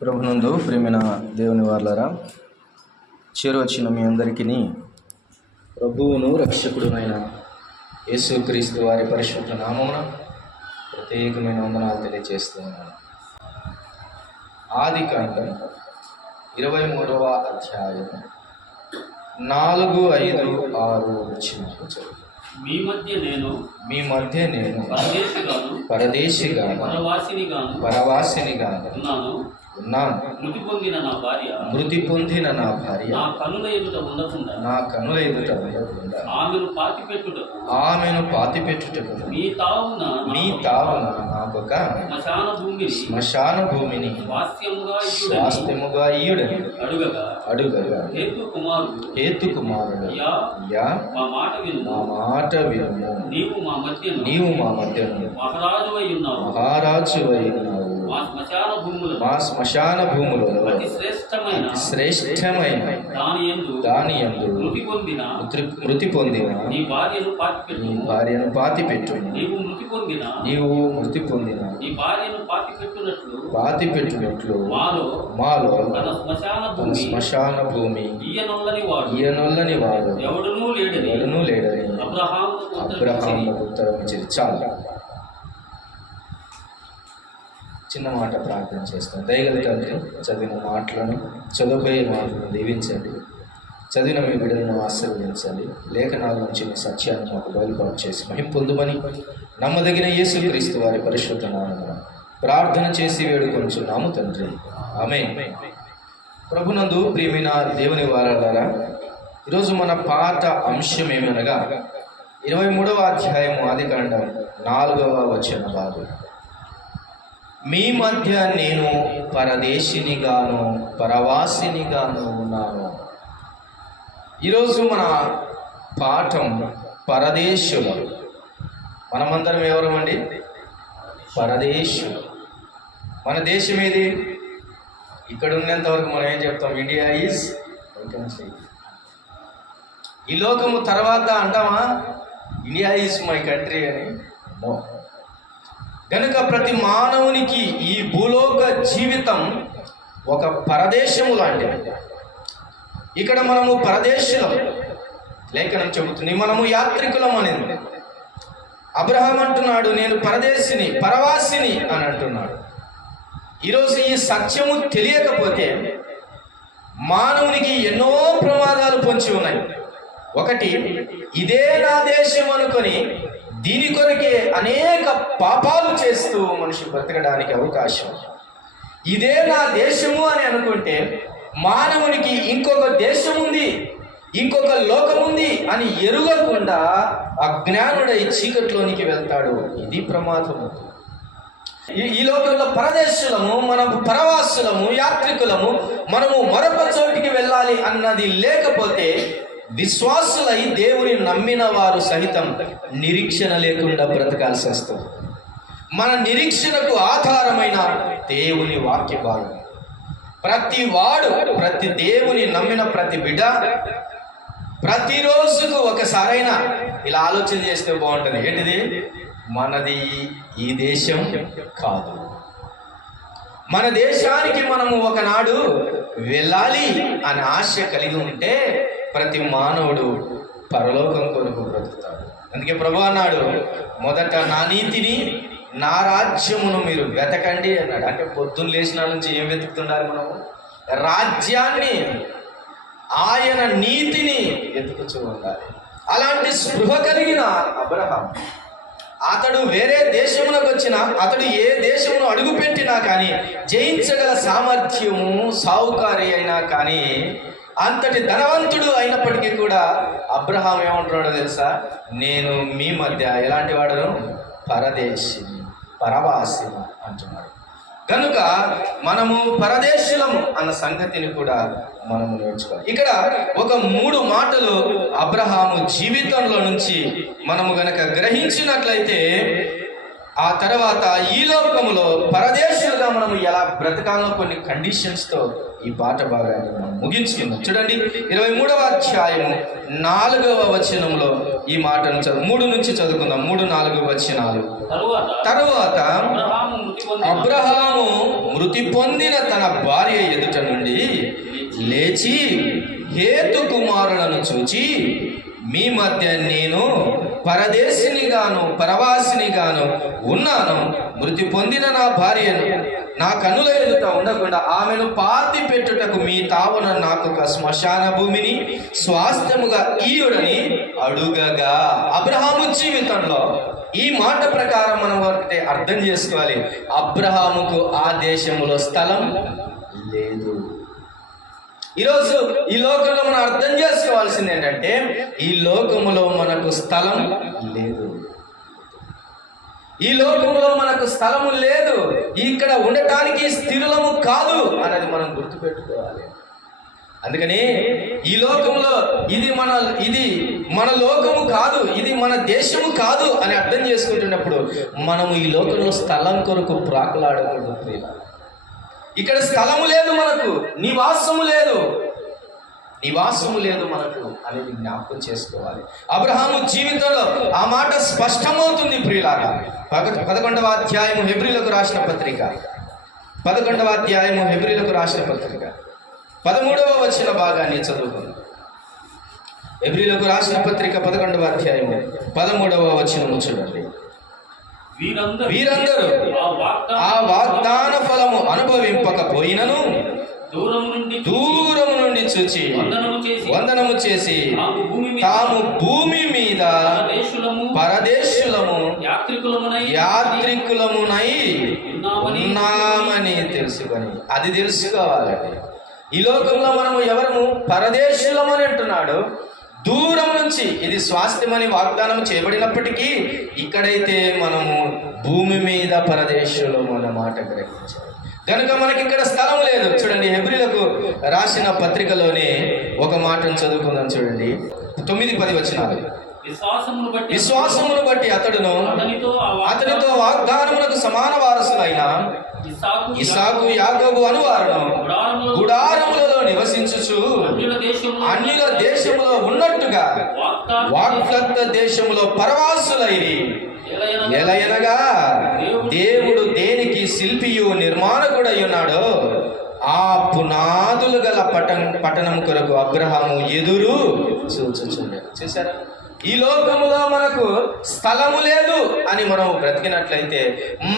ప్రభునందు ప్రియమైన దేవుని వారలారా, చేరువచ్చిన మీ అందరికీ ప్రభువును రక్షకుడునైన యేసుక్రీస్తు వారి పరిశుద్ధ నామమున ప్రత్యేకమైన వందనాలు తెలియజేస్తూ ఉన్నాను. ఆదికాండం 23వ అధ్యాయం 4, 5, 6 వచనాలు చదువు. మీ మధ్య నేను పరదేశిగాను పరవాసినిగాను ఉన్నాను. మృతి పొందిన నా భార్య నా కనుల ఎదుట ఉండకుండా ఆమెను పాతిపెట్టుటకు మీ తావున నాకొక శ్మశాన భూమిని స్వాస్థ్యముగా ఇయ్యుడని అడుగగా హేతు కుమారుడు మా మాట వినుము, నీవు మా మధ్యను మహారాజువై ఉన్నావు. మా శ్మశాన భూములలో శ్రేష్టమైన దాని యందు మృతి పొందిన నీ భార్యను పాతిపెట్టు. నీవు మృతి పొందిన పాతిపెట్టునట్లు మాలో తన శ్మశాన భూమి ఈయనొల్లని వాడు ఎవడునూ లేడని అబ్రహాము ఉత్తరం ఇచ్చింది. చాలు. చిన్న మాట ప్రార్థన చేస్తాం. దయగల తండ్రి, చదివిన మాటలను చదువుపోయే మాటలను దీవించండి. చదివిన మీ బిడ్డలను ఆశీర్వదించండి. లేఖనాల నుంచి మీ సత్యాన్ని మాకు బయలుపాటు చేసి మహిమ పొందుమని నమ్మదగిన యేసుక్రీస్తు వారి పరిశుద్ధ నామమున ప్రార్థన చేసి వేడుకొనుచున్నాము తండ్రి, ఆమేన్. ప్రభునందు ప్రియమైన దేవుని వారలారా, ఈరోజు మన పాఠ అంశం ఏమనగా 23వ అధ్యాయము ఆదికాండం 4వ వచన భాగం. మీ మధ్య నేను పరదేశినిగాను పరవాసినిగాను ఉన్నాను. ఈరోజు మన పాఠం పరదేశులు. మనమందరం ఎవరమండి? పరదేశులు. మన దేశం ఏది? ఇక్కడ ఉన్నంత వరకు మనం ఏం చెప్తాం? ఇండియా ఈజ్ ఈ లోకము తర్వాత అంటామా ఇండియా ఈజ్ మై కంట్రీ అని? నో. కనుక ప్రతి మానవునికి ఈ భూలోక జీవితం ఒక పరదేశము లాంటిది. ఇక్కడ మనము పరదేశులం. లేఖనం చెబుతుంది మనము యాత్రికులం అనేది. అబ్రహాం అంటున్నాడు నేను పరదేశిని పరవాసిని అని అంటున్నాడు. ఈరోజు ఈ సత్యము తెలియకపోతే మానవునికి ఎన్నో ప్రమాదాలు పొంచి ఉన్నాయి. ఒకటి, ఇదే నా దేశం అనుకొని దీని కొరకే అనేక పాపాలు చేస్తూ మనిషి బ్రతకడానికి అవకాశం. ఇదే నా దేశము అని అనుకుంటే మానవునికి ఇంకొక దేశం ఉంది, ఇంకొక లోకం ఉంది అని ఎరుగకుండా అజ్ఞానుడై చీకట్లోనికి వెళ్తాడు. ఇది ప్రమాదము. ఈ లోకంలో పరదేశులము, మనము పరవాసులము, యాత్రికులము. మనము మరొక చోటికి వెళ్ళాలి అన్నది లేకపోతే విశ్వాసులై దేవుని నమ్మిన వారు సహితం నిరీక్షణ లేకుండా బ్రతకాల్సి వస్తుంది. మన నిరీక్షణకు ఆధారమైన దేవుని వాక్య భాగం. ప్రతి వాడు, ప్రతి దేవుని నమ్మిన ప్రతి బిడ్డ ప్రతిరోజుకు ఒకసారైనా ఇలా ఆలోచన చేస్తే బాగుంటుంది. ఏంటిది? మనది ఈ దేశం కాదు. మన దేశానికి మనము ఒకనాడు వెళ్ళాలి అనే ఆశ కలిగి ఉంటే ప్రతి మానవుడు పరలోకం కొరకు బ్రతుకుతాడు. అందుకే ప్రభు అన్నాడు, మొదట నా నీతిని నా రాజ్యమును మీరు వెతకండి అన్నాడు. అంటే పొద్దున్న లేచిన నుంచి ఏం వెతుకుతున్నారు? మనము రాజ్యాన్ని, ఆయన నీతిని వెతుకుతూ ఉండాలి. అలాంటి స్పృహ కలిగిన అబ్రహాం, అతడు వేరే దేశమునకు వచ్చినా, అతడు ఏ దేశమును అడుగుపెట్టినా కానీ జయించగల సామర్థ్యము సావుకారి అయినా కానీ అంతటి ధనవంతుడు అయినప్పటికీ కూడా అబ్రహాం ఏమంటున్నాడో తెలుసా? నేను మీ మధ్య ఎలాంటి వాడను? పరదేశి పరవాసి అంటున్నాడు. కనుక మనము పరదేశులము అన్న సంగతిని కూడా మనము నేర్చుకోవాలి. ఇక్కడ ఒక 3 మాటలు అబ్రహాము జీవితంలో నుంచి మనము గనక గ్రహించినట్లయితే ఆ తర్వాత ఈ లోకములో పరదేశులుగా మనము ఎలా బ్రతకాలో కొన్ని కండిషన్స్తో ఈ పాట భాగాన్ని మనం ముగించుకుందాం. చూడండి 23వ అధ్యాయం 4వ వచనంలో ఈ మాటను 3 నుంచి చదువుకుందాం. 3-4 వచనాలు. తరువాత అబ్రహాము మృతి పొందిన తన భార్య ఎదుట నుండి లేచి హేతు కుమారులను చూచి, మీ మధ్య నేను పరదేశినిగాను పరవాసినిగాను ఉన్నాను. మృతి పొందిన నా భార్యను నా కన్నుల ఎదుట ఉండకుండా ఆమెను పాతి పెట్టుటకు మీ తావున నాకు ఒక శ్మశాన భూమిని స్వాస్థ్యముగా ఈయుడని అడుగగా. అబ్రహాము జీవితంలో ఈ మాట ప్రకారం మనం ఒకటి అర్థం చేసుకోవాలి. అబ్రహాముకు ఆ దేశంలో స్థలం లేదు. ఈరోజు ఈ లోకంలో మనం అర్థం చేసుకోవాల్సింది ఏంటంటే, ఈ లోకములో మనకు స్థలం లేదు. ఈ లోకంలో మనకు స్థలము లేదు. ఇక్కడ ఉండటానికి స్థిరులము కాదు అన్నది మనం గుర్తుపెట్టుకోవాలి. అందుకని ఈ లోకంలో ఇది మన లోకము కాదు, ఇది మన దేశము కాదు అని అర్థం చేసుకుంటున్నప్పుడు మనము ఈ లోకంలో స్థలం కొరకు ప్రాకులాడకూడదు. ఇక్కడ స్థలము లేదు, మనకు నివాసము లేదు మనకు అనేది జ్ఞాపకం చేసుకోవాలి. అబ్రహాము జీవితంలో ఆ మాట స్పష్టమవుతుంది ప్రియులారా. 11వ అధ్యాయము హెబ్రీలకు రాసిన పత్రిక 11వ అధ్యాయము హెబ్రీలకు రాసిన పత్రిక 13వ వచన భాగాన్ని చదువుకుందాం. హెబ్రీలకు రాసిన పత్రిక 11వ అధ్యాయము 13వ వచనము చూడండి. వీరందరూ ఆ వాగ్దాన ఫలము అనుభవింపకపోయినను దూరము నుండి చూచి వందనము చేసి తాము భూమి మీద పరదేశులము యాత్రికులమునై ఉన్నామని తెలుసుకొని, అది తెలుసుకోవాలండి. ఈ లోకంలో మనము ఎవరము పరదేశులమని అంటున్నాడు. దూరం నుంచి ఇది స్వాస్థ్యమని వాగ్దానం చేయబడినప్పటికీ ఇక్కడైతే మనము భూమి మీద పరదేశులము అన్న మాట గ్రహించాలి. కనుక మనకి ఇక్కడ స్థలం లేదు. చూడండి, హెబ్రీలకు రాసిన పత్రికలోనే ఒక మాటను చదువుకుందాం. చూడండి 9-10 వచనాలు. విశ్వాసమును బట్టి అతనితో వాగ్దానములకు సమాన వారసులైన ఇస్సాకు యాకోబు అనువారును గుడారములలో నివసించుచు అన్యుల దేశములో ఉన్నట్టుగా వాగ్దత్త దేశములో పరవాసులైరి. ఎలయనగా దేవుడు దేనికి శిల్పియు నిర్మాణకుడై ఉన్నాడో ఆ పునాదులు గల పట్టణం కొరకు అబ్రహాము ఎదురు చూచుచుండెను. చూసారా, ఈ లోకములో మనకు స్థలము లేదు అని మనం బ్రతికినట్లయితే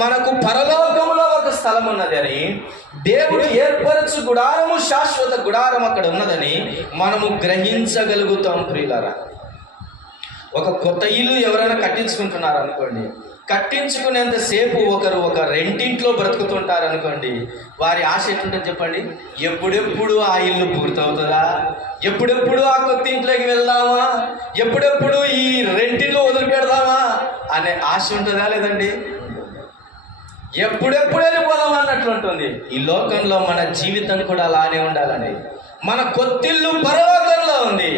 మనకు పరలోకములో ఒక స్థలం ఉన్నది అని, దేవుడు ఏర్పరచు గుడారము శాశ్వత గుడారం అక్కడ ఉన్నదని మనము గ్రహించగలుగుతాం ప్రియులారా. ఒక కొత్త ఇల్లు ఎవరైనా కట్టించుకుంటున్నారు అనుకోండి, కట్టించుకునేంతసేపు ఒక రెంటింట్లో బ్రతుకుతుంటారు అనుకోండి, వారి ఆశ ఎట్లుంటుంది చెప్పండి? ఎప్పుడెప్పుడు ఆ ఇల్లు పూర్తవుతుందా, ఎప్పుడెప్పుడు ఆ కొత్త ఇంట్లోకి వెళ్దామా, ఎప్పుడెప్పుడు ఈ రెంటిల్లో వదిలిపెడదామా అనే ఆశ ఉంటుందా లేదండి? ఎప్పుడెప్పుడు వెళ్ళిపోదాం అన్నట్లు ఉంటుంది. ఈ లోకంలో మన జీవితం కూడా అలానే ఉండాలండి. మన కొత్తిల్లు పరలోకంలో ఉంది.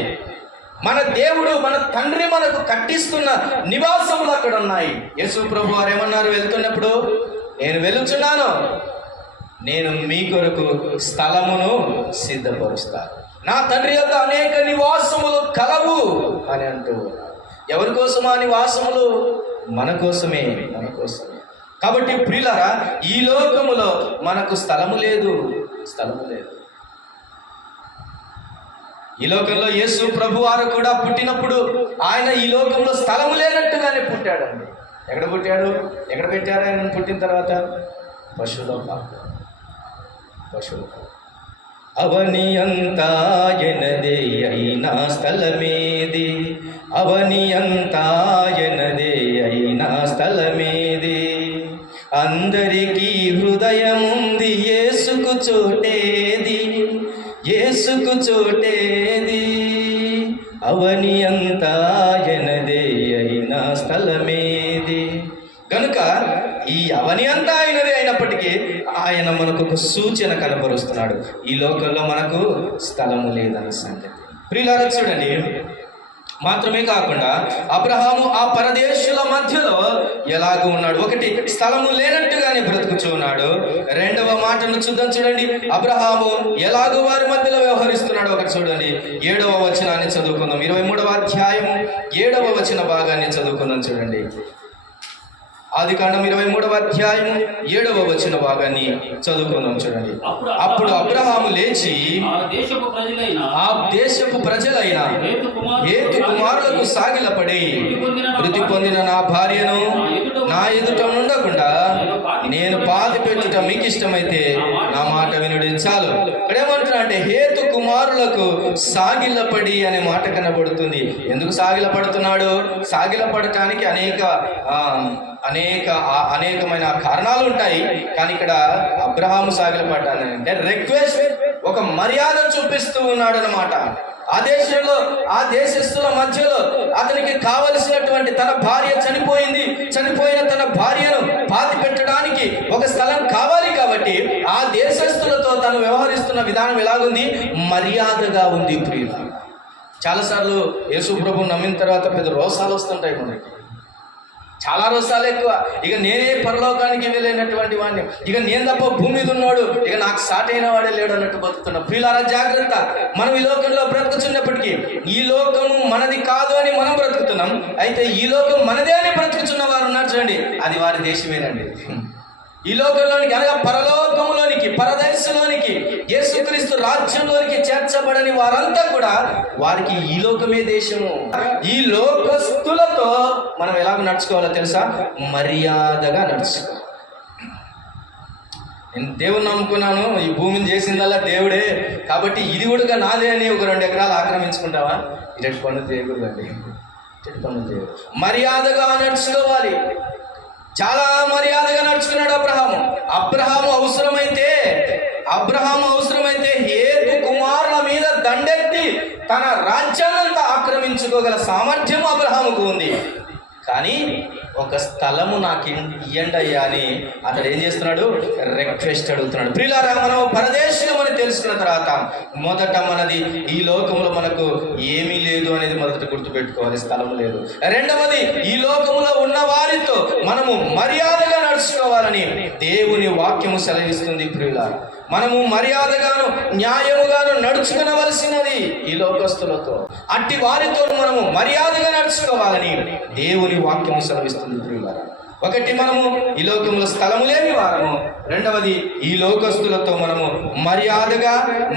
మన దేవుడు, మన తండ్రి మనకు కట్టిస్తున్న నివాసములు అక్కడ ఉన్నాయి. యేసు ప్రభు వారు ఏమన్నారు వెళ్తున్నప్పుడు? నేను వెళుచున్నాను, నేను మీ కొరకు స్థలమును సిద్ధపరుస్తాను, నా తండ్రి యొక్క అనేక నివాసములు కలవు అని అంటూ. ఎవరి కోసం ఆ నివాసములు? మన కోసమే. కాబట్టి ప్రియులారా, ఈ లోకములో మనకు స్థలము లేదు. ఈ లోకంలో యేసు ప్రభు వారు కూడా పుట్టినప్పుడు ఆయన ఈ లోకంలో స్థలము లేనట్టుగానే పుట్టాడండి. ఎక్కడ పుట్టాడు? ఎక్కడ పెట్టారు ఆయన పుట్టిన తర్వాత? పశువుల అవని అంతా ఎనదే అయినా స్థలమేది, అవని అంతా ఎనదే అయినా స్థలమేది, అందరికీ హృదయముంది యేసుకు చోటేది, యేసుకు చోటేది, అవని అంతా ఎనదే అయినా స్థలమేది. కనుక ఈ అవని అంతా అయినదే అయినప్పటికీ ఆయన మనకు ఒక సూచన కనపరుస్తున్నాడు. ఈ లోకంలో మనకు స్థలము లేదన్న సంగతి. ప్రియులారా చూడండి, మాత్రమే కాకుండా అబ్రహాము ఆ పరదేశుల మధ్యలో ఎలాగూ ఉన్నాడు. ఒకటి, స్థలము లేనట్టుగానే బ్రతుకుచూ ఉన్నాడు. రెండవ మాటను చూడండి, అబ్రహాము ఎలాగూ వారి మధ్యలో వ్యవహరిస్తున్నాడు. ఒకటి చూడండి, 7వ వచనాన్ని చదువుకుందాం. 23వ అధ్యాయము 7వ వచన భాగాన్ని చదువుకుందాం. చూడండి, ఆదికాండం 23వ అధ్యాయము 7వ వచన భాగాన్ని చదువుకుందాం. చూడండి, అప్పుడు అబ్రహాము లేచి ఆ దేశపు ప్రజలైన హేతు కుమారులకు సాగిలపడి, మృతి పొందిన నా భార్యను నా ఎదుట ఉండకుండా నేను పాతి పెట్టుట మీకు ఇష్టమైతే నా మాట వినుడి చాలు. ఇక్కడ ఏమంటున్నా అంటే హేతు కుమారులకు సాగిలపడి అనే మాట కనబడుతుంది. ఎందుకు సాగిలపడుతున్నాడు? సాగిలపడటానికి అనేకమైన కారణాలు ఉంటాయి. కానీ ఇక్కడ అబ్రహాము సాగిలపడ్డానంటే రిక్వెస్ట్, ఒక మర్యాద చూపిస్తూ ఉన్నాడు అన్నమాట. ఆ దేశంలో ఆ దేశస్తుల మధ్యలో అతనికి కావలసినటువంటి తన భార్య చనిపోయిన తన భార్యను పాతి పెట్టడానికి ఒక స్థలం కావాలి. కాబట్టి ఆ దేశస్తులతో తను వ్యవహరిస్తున్న విధానం ఎలాగుంది? మర్యాదగా ఉంది. ప్రియులు, చాలాసార్లు యేసు ప్రభువు నమ్మిన తర్వాత పెద్ద రోసాలు వస్తుంటాయి మనకి, చాలా రోసాలు ఎక్కువ. ఇక నేనే పరలోకానికి వెళ్ళినటువంటి వాడిని, ఇక నేను తప్ప భూమి మీద ఉన్నాడు, ఇక నాకు సాటైన వాడే లేడు అన్నట్టు బతుకుతున్నా. ప్రియులారా, జాగ్రత్త. మనం ఈ లోకంలో బ్రతుకుతున్నప్పటికీ ఈ లోకము మనది కాదు అని మనం బ్రతుకుతున్నాం. అయితే ఈ లోకం మనదే అని బ్రతుకుతున్న వారు ఉన్నారు చూడండి, అది వారి దేశమేనండి. ఈ లోకంలోనికి అనగా పరలోకములోనికి, పరదేశంలోనికి, యేసుక్రీస్తు రాజ్యంలోనికి చేర్చబడని వారంతా కూడా వారికి ఈ లోకమే దేశము. ఈ లోకస్తులతో మనం ఎలాగ నడుచుకోవాలో తెలుసా? మర్యాదగా నడుచుకోవాలి. నేను దేవుని నమ్ముకున్నాను, ఈ భూమిని చేసిందల్లా దేవుడే, కాబట్టి ఇది కూడా నాదే అని ఒక 2 ఎకరాలు ఆక్రమించుకుంటావా? ఇటు పనులు చేయకూడదండి, ఇటు పనులు చేయకూడదు. మర్యాదగా నడుచుకోవాలి. చాలా మర్యాదగా నడుచుకున్నాడు అబ్రహాము అవసరమైతే హేతు కుమారుల మీద దండెత్తి తన రాజ్యాన్నంతా ఆక్రమించుకోగల సామర్థ్యం అబ్రహాముకు ఉంది. కానీ ఒక స్థలము నాకు ఇయ్యండి అయ్యా అని అతడు ఏం చేస్తున్నాడు? రిక్వెస్ట్ అడుగుతున్నాడు. ప్రియులారా, మనం పరదేశం అని తెలుసుకున్న తర్వాత మొదట మనది ఈ లోకంలో మనకు ఏమీ లేదు అనేది మొదట గుర్తుపెట్టుకోవాలి. స్థలము లేదు. రెండవది, ఈ లోకంలో ఉన్న వారితో మనము మర్యాదగా నడుచుకోవాలని దేవుని వాక్యము సెలవిస్తుంది. ప్రియులారా, మనము మర్యాదగాను న్యాయముగాను నడుచుకునవలసినది ఈ లోకస్తులతో. అట్టి వారితో మనము మర్యాదగా నడుచుకోవాలని దేవుని వాక్యము సెలవిస్తుంది. ప్రియులారా, ఒకటి, మనము ఈ లోకంలో స్థలము లేని వారము. రెండవది, ఈ లోకస్తులతో మనము మర్యాదగా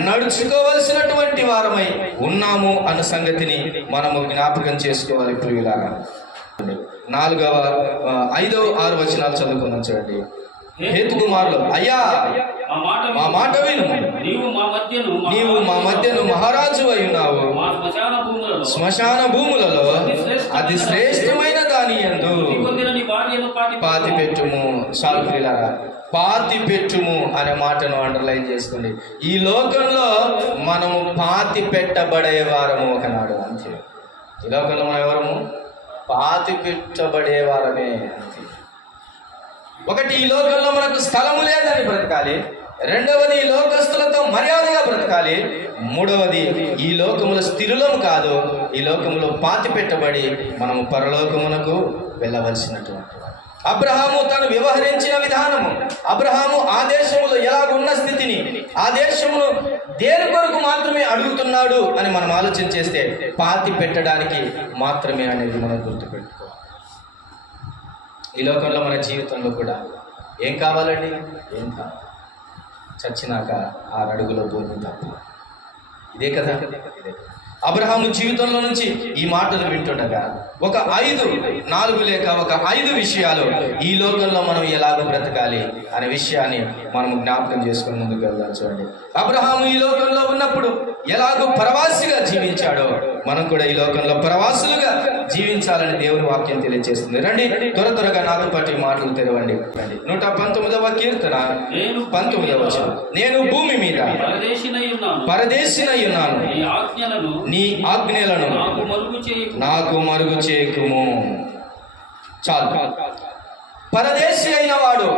నడుచుకోవలసినటువంటి వారమై ఉన్నాము అన్న సంగతిని మనము జ్ఞాపకం చేసుకోవాలి. ప్రియులారా, 4, 5, 6 వచనాలు చదువుకుందాం. చూడండి, హేతు కుమారులు, అయ్యా మా మాట విను, నీవు మా మధ్యను మహారాజు అయి ఉన్నావు. శ్మశాన భూములలో అతి శ్రేష్టమైన దాని యందు పాతి పెట్టుము. చాలు ప్రియులారా, పాతి పెట్టుము అనే మాటను అండర్లైన్ చేసుకోండి. ఈ లోకంలో మనము పాతి పెట్టబడే వారము ఒకనాడు, అంతే. ఈ లోకంలో మనం ఎవరము? పాతి పెట్టబడే వారమే, అంతే. ఒకటి, ఈ లోకంలో మనకు స్థలము లేదని బ్రతకాలి. రెండవది, ఈ లోకస్తులతో మర్యాదగా బ్రతకాలి. మూడవది, ఈ లోకములో స్థిరులము కాదు, ఈ లోకములో పాతి పెట్టబడి మనము పరలోకమునకు వెళ్ళవలసినటువంటి. అబ్రహాము తను వ్యవహరించిన విధానము, అబ్రహాము ఆ దేశములో ఎలాగున్న స్థితిని, ఆ దేశమును దేని కొరకు మాత్రమే అడుగుతున్నాడు అని మనం ఆలోచన చేస్తే పాతి పెట్టడానికి మాత్రమే అనేది మనం గుర్తుపెట్టుకోవాలి. ఈ లోకంలో మన జీవితంలో కూడా ఏం కావాలండి? ఏం కావాలి? చచ్చినాక 6 అడుగుల భూమి తప్ప. ఇదే కదా. అబ్రహాము జీవితంలో నుంచి ఈ మాటలు వింటుండగా ఒక 4 లేక ఒక 5 విషయాలు ఈ లోకంలో మనం ఎలాగ బ్రతకాలి అనే విషయాన్ని మనం జ్ఞాపకం చేసుకుని ముందుకు వెళ్దాం. చూడండి, అబ్రహాము ఈ లోకంలో ఉన్నప్పుడు ఎలాగో పరవాసిగా జీవించాడో మనం కూడా ఈ లోకంలో పరవాసులుగా జీవించాలని దేవుని వాక్యం తెలియజేస్తుంది. రండి, త్వరగా నాతో పాటు ఈ మాటలు తెరవండి. 119వ కీర్తన 19వ వచనం, నేను భూమి మీద పరదేశినై ఉన్నాను, నీ ఆజ్ఞలను నాకు మరుగు చేయకుము. చాలు. పరదేశి అయిన వాడు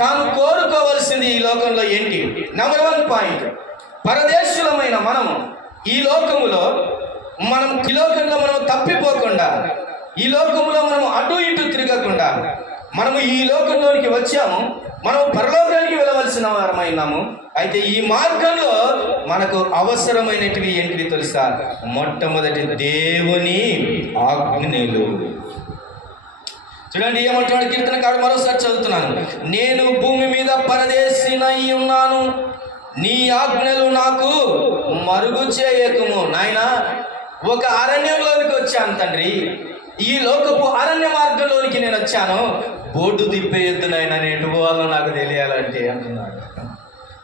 తాను కోరుకోవలసింది ఈ లోకంలో ఏంటి? నంబర్ 1 పాయింట్, పరదేశులమైన మనము ఈ లోకములో మనం ఈ లోకంలో మనం తప్పిపోకుండా, ఈ లోకంలో మనం అటు ఇటు తిరగకుండా, మనము ఈ లోకంలోనికి వచ్చాము, మనం పరలోకానికి వెళ్ళవలసిన వారమైనాము. అయితే ఈ మార్గంలో మనకు అవసరమైనటివి ఏంటివి తెలుసా? మొట్టమొదటి దేవుని ఆజ్ఞలు. చూడండి ఏమంటున్నాడు కీర్తనకారుడు, మరోసారి చదువుతున్నాను. నేను భూమి మీద పరదేశినై ఉన్నాను, నీ ఆజ్ఞలు నాకు మరుగు చేయకుము. నాయన, ఒక అరణ్యంలోనికి వచ్చాను తండ్రి, ఈ లోకపు అరణ్య మార్గంలోనికి నేను వచ్చాను, బోర్డు తిప్పేయద్దు నాయన, నేను ఎటు పోవాలో నాకు తెలియాలంటే అంటున్నాడు.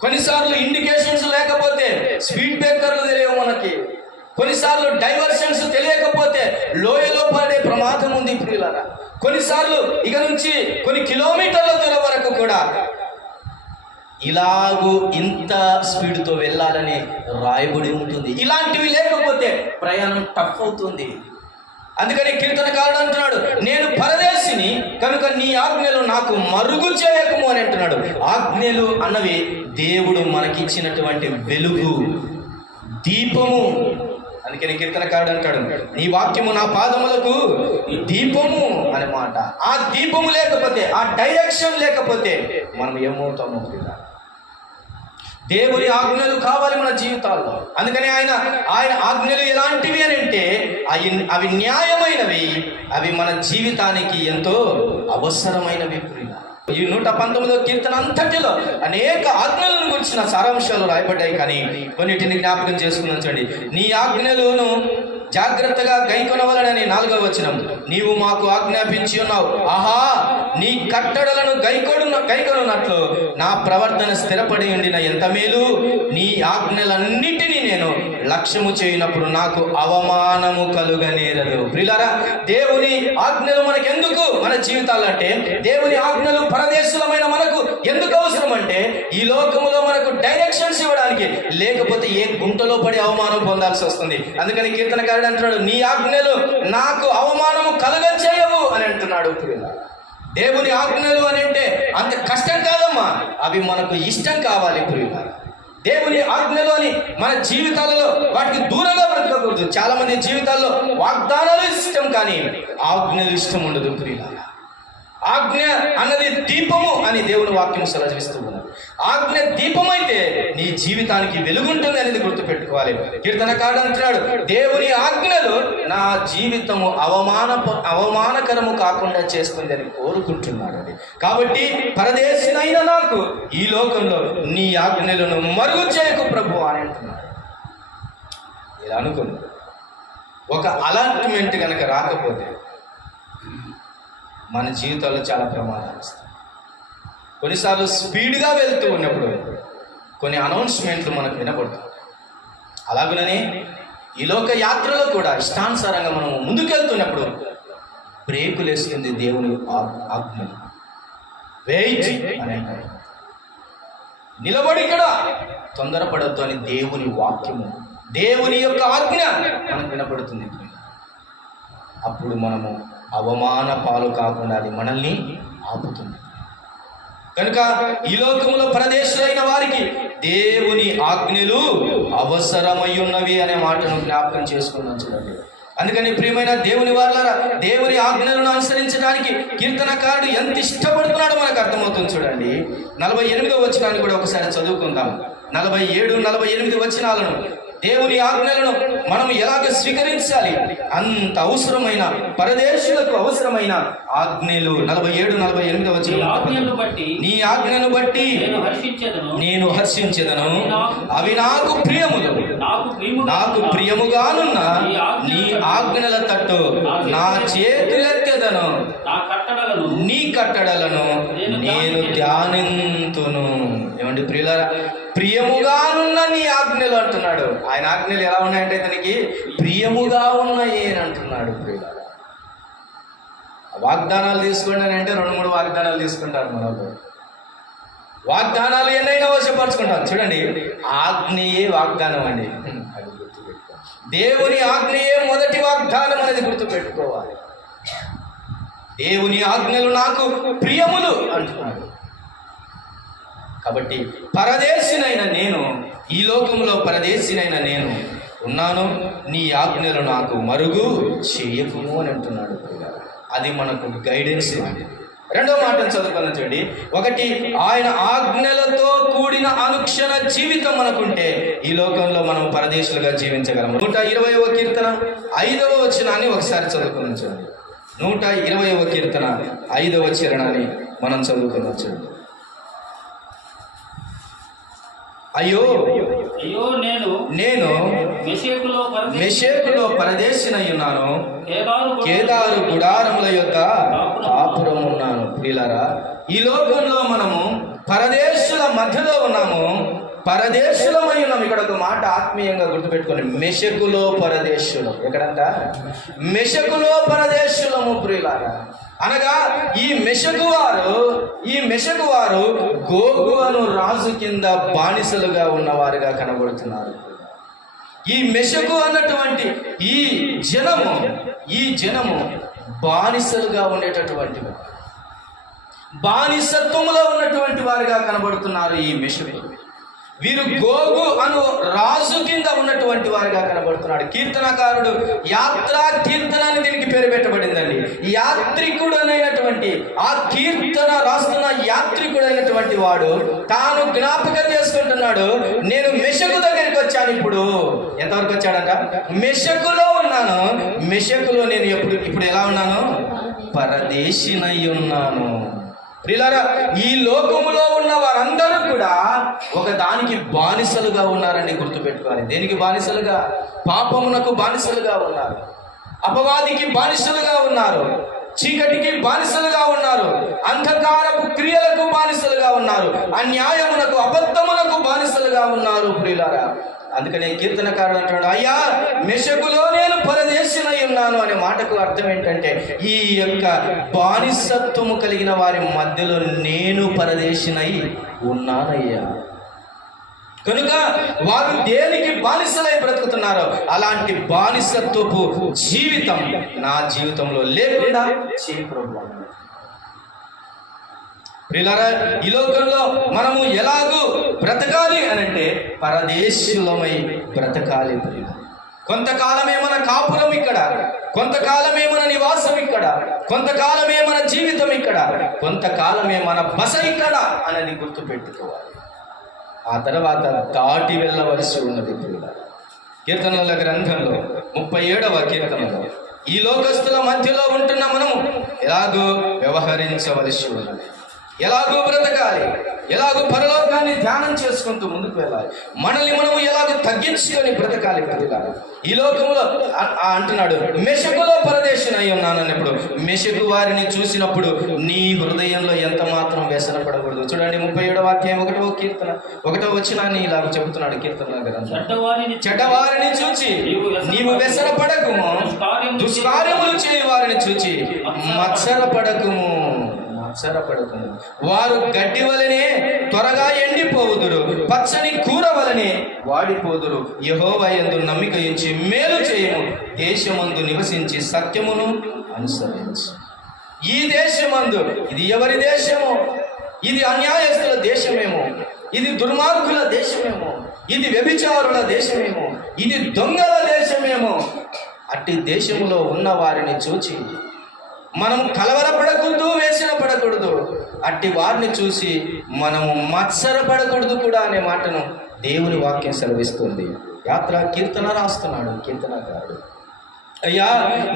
కొన్నిసార్లు ఇండికేషన్స్ లేకపోతే స్పీడ్ బ్రేకర్లు తెలియవు మనకి, కొన్నిసార్లు డైవర్షన్స్ తెలియకపోతే లోయలో పడే ప్రమాదం ఉంది ప్రియులారా. కొన్నిసార్లు ఇక నుంచి కొన్ని కిలోమీటర్ల దూరం వరకు కూడా ఇలాగూ ఇంత స్పీడ్తో వెళ్ళాలని రాయబడి ఉంటుంది. ఇలాంటివి లేకపోతే ప్రయాణం టఫ్ అవుతుంది. అందుకని కీర్తనకారుడు అంటున్నాడు, నేను పరదేశిని కనుక నీ ఆజ్ఞలు నాకు మరుగు చేయకము అని అంటున్నాడు. ఆజ్ఞలు అన్నవి దేవుడు మనకిచ్చినటువంటి వెలుగు, దీపము. అందుకని కీర్తనకారుడు అంటాడు, నీ వాక్యము నా పాదములకు దీపము అనే మాట. ఆ దీపము లేకపోతే, ఆ డైరెక్షన్ లేకపోతే మనం ఏమవుతామో. దేవుని ఆజ్ఞలు కావాలి మన జీవితాల్లో. అందుకని ఆయన ఆజ్ఞలు ఎలాంటివి అని అంటే అవి న్యాయమైనవి, అవి మన జీవితానికి ఎంతో అవసరమైనవి. ఈ 119వ కీర్తన అంతటిలో అనేక ఆజ్ఞలను గురించిన సారాంశాలు రాయబడ్డాయి, కానీ కొన్నిటిని జ్ఞాపకం చేసుకున్నాం. చూడండి, నీ ఆజ్ఞలను జాగ్రత్తగా గైకొనవలనని 4వ వచనం, నీవు మాకు ఆజ్ఞాపించి ఉన్నావు. ఆహా, నీ కట్టడలను గైకొనున్నట్లు నా ప్రవర్తన స్థిరపడి ఉండిన ఎంత మేలు. నీ ఆజ్ఞలన్నిటినీ నేను లక్ష్యము చేయనప్పుడు నాకు అవమానము కలుగనేరదు. ప్రియులారా, దేవుని ఆజ్ఞలు మనకెందుకు మన జీవితాలు అంటే, దేవుని ఆజ్ఞలు పరదేశులమైన మనకు ఎందుకు అవసరం అంటే, ఈ లోకములో మనకు డైరెక్షన్స్ ఇవ్వడానికి, లేకపోతే ఏ గుంటలో పడి అవమానం పొందాల్సి వస్తుంది. అందుకని కీర్తనకారుడు అంటున్నాడు, నీ ఆజ్ఞలు నాకు అవమానము కలుగచేయవు అని అంటున్నాడు. దేవుని ఆజ్ఞలు అని అంటే అంత కష్టం కాదమ్మా, అవి మనకు ఇష్టం కావాలి ప్రియులారా. దేవుని ఆజ్ఞలు అని మన జీవితాలలో వాటికి దూరంగా బ్రతకకూడదు. చాలా మంది జీవితాల్లో వాగ్దానాలు ఇష్టం, కానీ ఆజ్ఞలు ఇష్టం ఉండదు ప్రియులారా. ఆజ్ఞ అన్నది దీపము అని దేవుని వాక్యం సెలవిస్తూ ఉన్నది. ఆజ్ఞ దీపమైతే నీ జీవితానికి వెలుగుంటుంది అనేది గుర్తుపెట్టుకోవాలి. కీర్తనకారుడు అంటున్నాడు, దేవుని ఆజ్ఞలు నా జీవితము అవమానకరము కాకుండా చేస్తుంది అని కోరుకుంటున్నాడు. కాబట్టి పరదేశినైన నాకు ఈ లోకంలో నీ ఆజ్ఞలను మరుగు చేయకు ప్రభు అని అంటున్నాడు. ఇలా అనుకుంది, ఒక అలాట్మెంట్ కనుక రాకపోతే మన జీవితాల్లో చాలా ప్రమాదాలు వస్తాయి. కొన్నిసార్లు స్పీడ్గా వెళ్తూ ఉన్నప్పుడు కొన్ని అనౌన్స్మెంట్లు మనకు వినపడుతుంది. అలాగనే ఈ లోక యాత్రలో కూడా ఇష్టానుసారంగా మనం ముందుకెళ్తున్నప్పుడు బ్రేకులు వేస్తుంది దేవుని ఆజ్ఞలు. వెయిట్ అని అంటారు, నిలబడి ఇక్కడ తొందరపడద్దు అని దేవుని వాక్యము, దేవుని యొక్క ఆజ్ఞ మనకు వినపడుతుంది. అప్పుడు మనము అవమాన పాలు కాకుండా అది మనల్ని ఆపుతుంది. కనుక ఈ లోకంలో పరదేశులైన వారికి దేవుని ఆజ్ఞలు అవసరమై ఉన్నవి అనే మాటను జ్ఞాపకం చేసుకున్నాం. చూడండి, అందుకని ప్రియమైన దేవుని వారలారా, దేవుని ఆజ్ఞలను అనుసరించడానికి కీర్తనకారుడు ఎంత ఇష్టపడుతున్నాడో మనకు అర్థమవుతుంది. చూడండి, 48వ వచనాన్ని కూడా ఒకసారి చదువుకుందాం. 47, 48 వచనాలను, దేవుని ఆజ్ఞలను మనం ఎలాగ స్వీకరించాలి, అంత అవసరమైన పరదేశులకు అవసరమైన ఆజ్ఞలు. 47, 48 వచనం, నీ ఆజ్ఞను బట్టి నేను హర్షించెదను, అవి నాకు ప్రియములు, నాకు ప్రియముగానున్న నీ ఆజ్ఞల తట్టు నా చేతులెత్తెదను, నీ కట్టడలను నేను ధ్యానింతును. ఏమండి ప్రియులారా, ప్రియముగానున్న నీ ఆజ్ఞలు అంటున్నాడు. ఆయన ఆజ్ఞలు ఎలా ఉన్నాయంటే తనకి ప్రియముగా ఉన్నాయి అని అంటున్నాడు. ప్రియులారా, వాగ్దానాలు తీసుకోండి అని అంటే 2-3 వాగ్దానాలు తీసుకుంటారు మనలో. వాగ్దానాలు ఎన్నైనా వశపరుచుకుంటారు. చూడండి, ఆజ్ఞయే వాగ్దానం అండి, అది గుర్తుపెట్టుకోవాలి. దేవుని ఆజ్ఞయే మొదటి వాగ్దానం అనేది గుర్తుపెట్టుకోవాలి. దేవుని ఆజ్ఞలు నాకు ప్రియములు అంటున్నాడు. కాబట్టి పరదేశినైన నేను, ఈ లోకంలో పరదేశినైన నేను ఉన్నాను, నీ ఆజ్ఞలు నాకు మరుగు చేయకుము అని అంటున్నాడు. అది మనకు గైడెన్స్. రెండో మాటను చదువుకొని, ఒకటి, ఆయన ఆజ్ఞలతో కూడిన అనుక్షణ జీవితం మనకుంటే ఈ లోకంలో మనం పరదేశులుగా జీవించగలము. 120వ కీర్తన 5వ వచనాన్ని ఒకసారి చదువుకొని చూడండి. 120వ కీర్తన 5వ వచనాన్ని మనం చదువుకొని చూడండి. అయ్యో నేను మెషేకులో పరదేశినై ఉన్నాను, కేదారు గుడారముల యొక్క కాపురం ఉన్నాను. ప్రియులారా, ఈ లోకంలో మనము పరదేశుల మధ్యలో ఉన్నాము, పరదేశులమై ఉన్నాం. ఇక్కడ ఒక మాట ఆత్మీయంగా గుర్తుపెట్టుకోండి, మెషకులో పరదేశులు. ఎక్కడంట? మెషకులో పరదేశులము. ప్రియులారా, అనగా ఈ మెషకు వారు గోగు అను రాజు కింద బానిసలుగా ఉన్నవారుగా కనబడుతున్నారు. ఈ మెషకు అన్నటువంటి ఈ జనము బానిసలుగా ఉండేటటువంటి బానిసత్వములో ఉన్నటువంటి వారుగా కనబడుతున్నారు. ఈ మెషకు వీరు గోగు అను రాజు కింద ఉన్నటువంటి వారిగా కనబడుతున్నాడు. కీర్తనకారుడు యాత్రా కీర్తన అని దీనికి పేరు పెట్టబడిందండి. యాత్రికుడనైనటువంటి, ఆ కీర్తన రాస్తున్న యాత్రికుడైనటువంటి వాడు తాను జ్ఞాపకం చేసుకుంటున్నాడు, నేను మెషకు దగ్గరికి వచ్చాను. ఇప్పుడు ఎంతవరకు వచ్చాడంట? మెషకులో ఉన్నాను. మెషకులో నేను ఇప్పుడు ఎలా ఉన్నాను? పరదేశినై ఉన్నాను. ప్రియులారా, ఈ లోకములో ఉన్న వారందరూ కూడా ఒక దానికి బానిసలుగా ఉన్నారని గుర్తుపెట్టుకోవాలి. దేనికి బానిసలుగా? పాపమునకు బానిసలుగా ఉన్నారు, అపవాదికి బానిసలుగా ఉన్నారు, చీకటికి బానిసలుగా ఉన్నారు, అంధకారపు క్రియలకు బానిసలుగా ఉన్నారు, అన్యాయమునకు అబద్ధమునకు బానిసలుగా ఉన్నారు. ప్రియులారా, అందుకనే కీర్తనకారుడు అంటాడు, అయ్యా మెషకులో నేను పరదేశినై ఉన్నాను అనే మాటకు అర్థం ఏంటంటే, ఈ యొక్క బానిసత్వము కలిగిన వారి మధ్యలో నేను పరదేశినై ఉన్నానయ్యా. కనుక వారు దేనికి బానిసలై బ్రతుకుతున్నారో అలాంటి బానిసత్వపు జీవితం నా జీవితంలో లేకుండా చేయి ప్రభువా. ప్రియులారా, ఈ లోకంలో మనము ఎలాగూ బ్రతకాలి అని అంటే పరదేశులమై బ్రతకాలి. కొంతకాలమే మన కాపురం ఇక్కడ, కొంతకాలమే మన నివాసం ఇక్కడ, కొంతకాలమే మన జీవితం ఇక్కడ, కొంతకాలమే మన బస ఇక్కడ అనేది గుర్తుపెట్టుకోవాలి. ఆ తర్వాత దాటి వెళ్ళవలసి ఉన్నది. కీర్తనల గ్రంథంలో 37వ కీర్తనలో ఈ లోకస్తుల మధ్యలో ఉంటున్న మనము ఎలాగో వ్యవహరించవలసి ఉన్నది, ఎలాగో బ్రతకాలి, ఎలాగో పరలోకాన్ని ధ్యానం చేసుకుంటూ ముందుకు వెళ్ళాలి, మనల్ని మనము ఎలాగో తగ్గించుకొని బ్రతకాలి. ఈ లోకంలో అంటున్నాడు, మెషకులో పరదేశినై ఉన్నానన్నప్పుడు మెషకు వారిని చూసినప్పుడు నీ హృదయంలో ఎంత మాత్రం వ్యసన పడకూడదు. చూడండి 37వ అధ్యాయం 1వ కీర్తన 1వ వచనాన్ని ఇలా చెబుతున్నాడు కీర్తన గ్రంథం. చెడ్డవారిని చూచి నీవు వ్యసన పడకుము, దుష్కార్యములు చేయి వారిని చూచి మత్సరపడకుము. వారు గడ్డి వలనే త్వరగా ఎండిపోవుదురు, పచ్చని కూర వలనే వాడిపోదురు. యెహోవా యందు నమ్మిక ఉంచి మేలు చేయము, దేశమందు నివసించి సత్యమును అనుసరించు. ఈ దేశమందు, ఇది ఎవరి దేశమో? ఇది అన్యాయస్తుల దేశమేమో, ఇది దుర్మార్గుల దేశమేమో, ఇది వ్యభిచారుల దేశమేమో, ఇది దొంగల దేశమేమో. అట్టి దేశములో ఉన్న వారిని చూచి మనం కలవరపడకూడదు, వేసిన పడకూడదు. అట్టి వారిని చూసి మనము మత్సరపడకూడదు కూడా అనే మాటను దేవుని వాక్యం సెలవిస్తుంది. యాత్ర కీర్తన రాస్తున్నాడు కీర్తనకారుడు. అయ్యా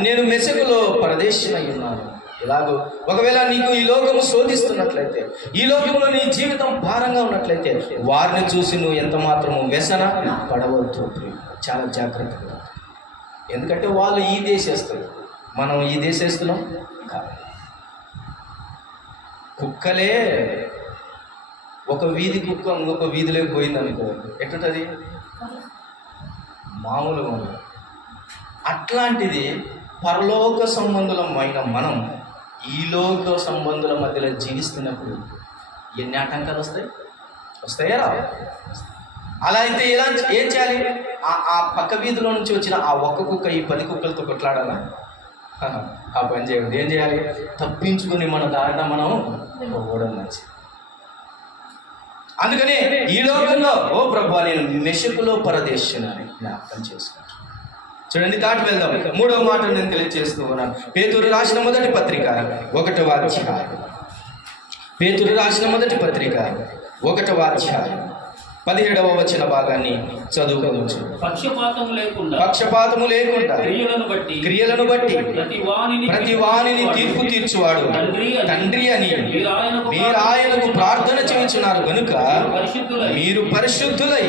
నేను మెషకులో పరదేశినై ఉన్నాను. ఎలాగో ఒకవేళ నీకు ఈ లోకము శోధిస్తున్నట్లయితే, ఈ లోకంలో నీ జీవితం భారంగా ఉన్నట్లయితే వారిని చూసి నువ్వు ఎంత మాత్రము వ్యసన పడవద్దు. చాలా జాగ్రత్తగా, ఎందుకంటే వాళ్ళు ఈ దేశస్తులు, మనం ఈ దేశస్తులం కాదు. కుక్కలే ఒక వీధి కుక్క ఇంకొక వీధిలోకి పోయింది అనుకో, ఎట్టుంటుంది? మామూలుగా ఉండదు. అట్లాంటిది పరలోక సంబంధులమైన మనం ఈ లోక సంబంధుల మధ్యలో జీవిస్తున్నప్పుడు ఎన్ని ఆటంకాలు వస్తాయా? అలా అయితే ఏం చేయాలి? ఆ పక్క వీధిలో నుంచి వచ్చిన ఆ ఒక్క కుక్క ఈ 10 కుక్కలతో కొట్లాడాలా? ఆ పని చేయకూడదు. ఏం చేయాలి? తప్పించుకొని మన దారిన మనం పోవడం మంచిది. అందుకనే ఈ లోకంలో ఓ ప్రభు నేను మెషకులో పరదేశిని జ్ఞాపకం చేసుకుంటాను. చూడండి, దాటి వెళ్దాం. 3వ మాట నేను తెలియజేస్తూ ఉన్నాను. పేతురు రాసిన మొదటి పత్రిక 1వ అధ్యాయం. పేతురు రాసిన మొదటి పత్రిక 1వ అధ్యాయం 17వ వచన భాగాన్ని చదువుకోవచ్చు. పక్షపాతము లేకుండా క్రియలను బట్టి ప్రతి వానిని తీర్పు తీర్చువాడు తండ్రి అని మీరు ఆయనకు ప్రార్థన చేయుచున్నారు కనుక మీరు పరిశుద్ధులై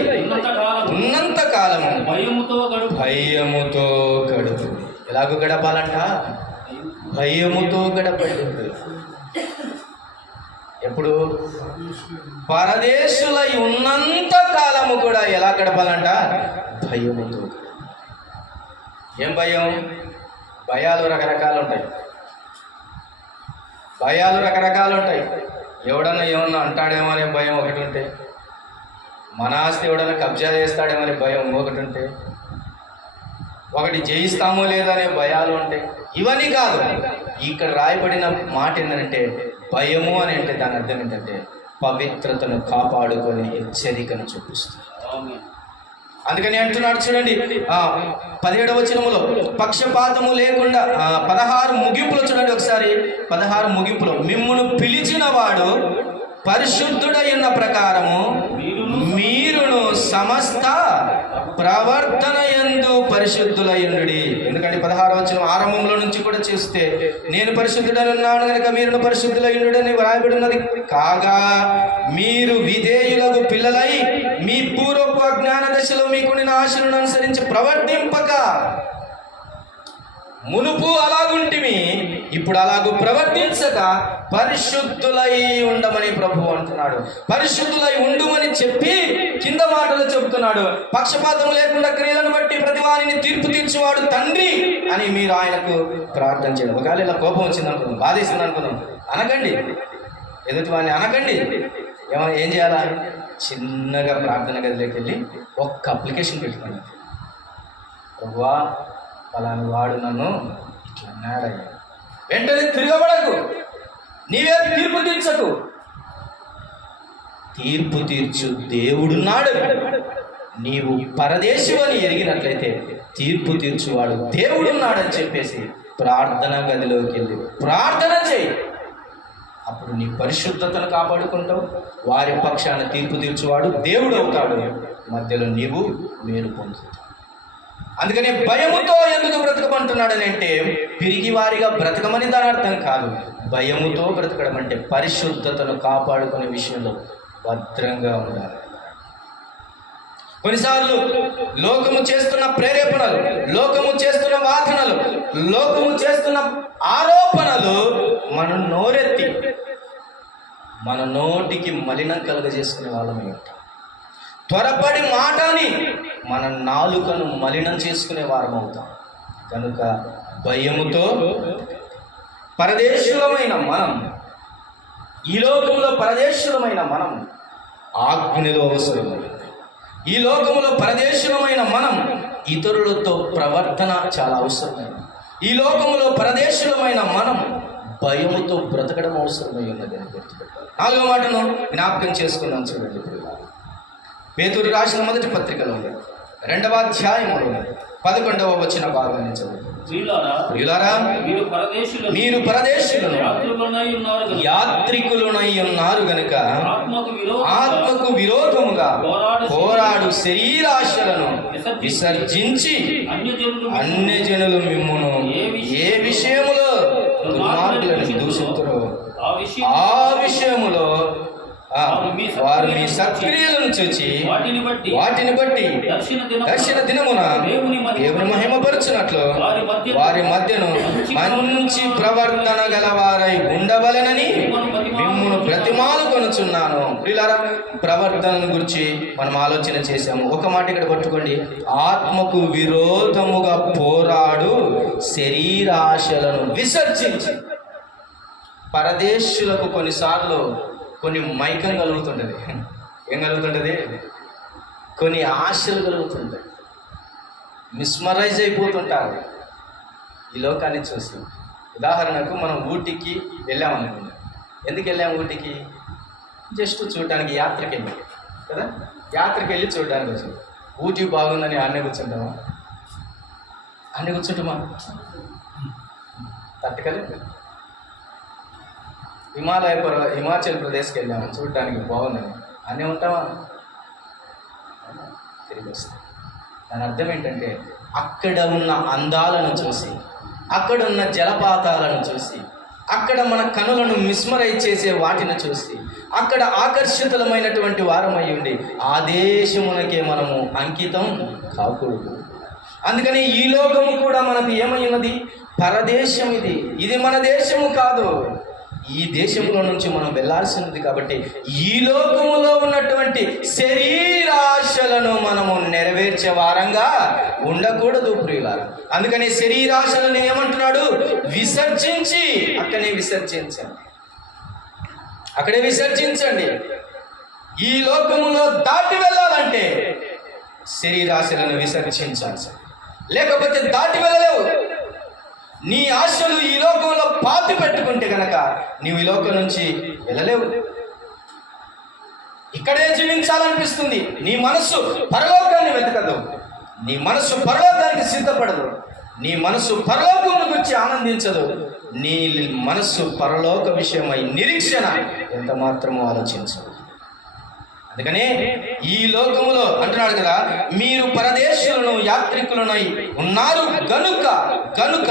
ఉన్నంత కాలము భయముతో గడుపు. ఎలాగో గడపాలంట? భయముతో గడపండి. ఎప్పుడు? పరదేశులై ఉన్నంత కాలము కూడా ఎలా గడపాలంట? భయముతో. ఏం భయం? భయాలు రకరకాలు ఉంటాయి. ఎవడన్నా ఏమన్నా అంటాడేమో అనే భయం ఒకటి ఉంటే, మన ఆస్తి ఎవడన్నా కబ్జా చేస్తాడేమో అనే భయం ఒకటి ఉంటే, ఒకటి జయిస్తామో లేదో అనే భయాలు ఉంటాయి. ఇవన్నీ కాదు, ఇక్కడ రాయబడిన మాట ఏంటంటే భయము అని అంటే దాని అర్థం ఏంటంటే పవిత్రతను కాపాడుకొని హెచ్చరికను చూపిస్తుంది. అందుకని అంటున్నాడు చూడండి, 17వ వచనములో పక్షపాతము లేకుండా 16 ముగింపులో చూడండి ఒకసారి. 16 ముగింపులో మిమ్మును పిలిచిన వాడు పరిశుద్ధుడై ఉన్న ప్రకారము మీరును సమస్త ప్రవర్తన యందు పరిశుద్ధులయ్యుండుడి. ఎందుకంటే 16వ వచనం ఆరంభంలో నుంచి కూడా చూస్తే నేను పరిశుద్ధుడని ఉన్నాను కనుక మీరును పరిశుద్ధులయ్యుండుడి అని వ్రాయబడి ఉన్నది. కాగా మీరు విధేయులకు పిల్లలై మీ పూర్వపు అజ్ఞాన దశలో మీకుండిన ఆశలను అనుసరించి ప్రవర్తింపక మునుపు అలాగుంటిమి ఇప్పుడు అలాగూ ప్రవర్తించక పరిశుద్ధులై ఉండమని ప్రభువు అంటున్నాడు. పరిశుద్ధులై ఉండుమని చెప్పి కింద మాటలు చెబుతున్నాడు. పక్షపాతం లేకుండా క్రియలను బట్టి ప్రతి వారిని తీర్పు తీర్చేవాడు తండ్రి అని మీరు ఆయనకు ప్రార్థన చేయడం. ఒకవేళ ఇలా కోపం వచ్చింది అనుకుందాం, బాధేసింది అనుకుందాం, అనకండి, ఎదుటి వాడిని అనకండి. ఏం చేయాలా? చిన్నగా ప్రార్థన గదిలోకి వెళ్ళి ఒక్క అప్లికేషన్ పెట్టుకోండి. ప్రభువా పలాని వాడు నన్ను ఇట్లా అన్నాడయ్యా. వెంటనే తిరగబడకు, నీవే తీర్పు తీర్చకు. తీర్పు తీర్చు దేవుడున్నాడు. నీవు పరదేశివని ఎరిగినట్లయితే తీర్పు తీర్చువాడు దేవుడున్నాడని చెప్పేసి ప్రార్థన గదిలోకి వెళ్ళి ప్రార్థన చేయి. అప్పుడు నీ పరిశుద్ధతను కాపాడుకుంటావు. వారి పక్షాన తీర్పు తీర్చువాడు దేవుడు అవుతాడు. మధ్యలో నీవు మేలు పొందుతావు. అందుకని భయముతో ఎందుకు బ్రతకమంటున్నాడని అంటే పిరిగి వారిగా బ్రతకమని దాని అర్థం కాదు. భయముతో బ్రతకడం అంటే పరిశుద్ధతను కాపాడుకునే విషయంలో భద్రంగా ఉండాలి. కొన్నిసార్లు లోకము చేస్తున్న ప్రేరేపణలు, లోకము చేస్తున్న వాదనలు, లోకము చేస్తున్న ఆరోపణలు మన నోరెత్తి మన నోటికి మలినం కలుగజేసుకునే వాళ్ళమే ఉంటాం. త్వరపడి మాటని మన నాలుకను మలినం చేసుకునే వారం అవుతాం. కనుక భయముతో పరదేశులమైన మనం, ఈ లోకంలో పరదేశులమైన మనం ఆజ్ఞలో అవసరమైంది. ఈ లోకంలో పరదేశులమైన మనం ఇతరులతో ప్రవర్తన చాలా అవసరమైనది. ఈ లోకంలో పరదేశులమైన మనం భయముతో బ్రతకడం అవసరమై ఉన్నది అని గుర్తుపెట్టాలి. 4వ మాటను జ్ఞాపకం చేసుకున్నాం చూడండి. పేతురు రాసిన మొదటి పత్రికలో 2వ అధ్యాయంలో 11వ వచన భాగాన్ని చదువు. మీరు పరదేశులను యాత్రికులనై ఉన్నారు గనుక ఆత్మకు విరోధముగా పోరాడు శరీరాశలను విసర్జించి అన్యజనులు మిమ్మును ఏ విషయములో దుర్మార్గులను దూషింతురో ఆ విషయములో వారు మీ సత్క్రియలను చూచి వాటిని బట్టి దర్శన దినమున దేవుని మహిమపరచునట్లు వారి మధ్యను మంచి ప్రవర్తన గలవారై ఉండవలెనని మిమ్మును బ్రతిమాలు కొనుచున్నాను. ప్రియులారా, ప్రవర్తనను గురించి మనం ఆలోచన చేశాము. ఒక మాట ఇక్కడ పట్టుకోండి. ఆత్మకు విరోధముగా పోరాడు శరీరాశలను విసర్జించి. పరదేశులకు కొన్నిసార్లు కొన్ని మైకం కలుగుతుంటుంది. ఏం కలుగుతుంటుంది? కొన్ని ఆశలు కలుగుతుంటాయి. మిస్మరైజ్ అయిపోతుంటారు ఈ లోకాన్ని చూసి. ఉదాహరణకు మనం ఊటీకి వెళ్ళామనుకుందాం. ఎందుకు వెళ్ళాము ఊటీకి? జస్ట్ చూడడానికి యాత్రకి వెళ్ళి కదా, యాత్రకి వెళ్ళి చూడడానికి వచ్చాం. ఊటీ బాగుందని అన్నీ కూర్చుంటామా? అన్నీ కూర్చుంటామా? తట్టుకలేదు. హిమాచల్ ప్రదేశ్కి వెళ్ళాము, చూడడానికి బాగుందని అన్నీ ఉంటామా? తిరిగి వస్తాం. దాని అర్థం ఏంటంటే అక్కడ ఉన్న అందాలను చూసి, అక్కడ ఉన్న జలపాతాలను చూసి, అక్కడ మన కనులను మిస్మరైజ్ చేసే వాటిని చూసి, అక్కడ ఆకర్షితులమైనటువంటి వారమై ఉండి ఆ దేశమునకే మనము అంకితం కాకూడదు. అందుకని ఈ లోకము కూడా మనకు ఏమై ఉన్నది? పరదేశం. ఇది మన దేశము కాదు. ఈ దేశంలో నుంచి మనం వెళ్ళాల్సినది. కాబట్టి ఈ లోకములో ఉన్నటువంటి శరీరాశలను మనము నెరవేర్చే వారంగా ఉండకూడదు ప్రియులారా. అందుకని శరీరాశలను ఏమంటున్నాడు? విసర్జించి అక్కడే విసర్జించండి. ఈ లోకములో దాటి వెళ్ళాలంటే శరీరాశలను విసర్జించాల్సి, లేకపోతే దాటి వెళ్ళలేవు. నీ ఆశలు ఈ లోకంలో పాతి పెట్టుకుంటే గనక నీవు ఈ లోకం నుంచి వెళ్ళలేవు. ఇక్కడే జీవించాలనిపిస్తుంది. నీ మనస్సు పరలోకాన్ని వెతకదు, నీ మనస్సు పరలోకానికి సిద్ధపడదు, నీ మనస్సు పరలోకమును గురించి ఆనందించదు, నీ మనస్సు పరలోక విషయమై నిరీక్షణ ఎంత మాత్రమో ఆలోచించదు. అందుకనే ఈ లోకములో అంటున్నాడు కదా, మీరు పరదేశులను యాత్రికులనై ఉన్నారు కనుక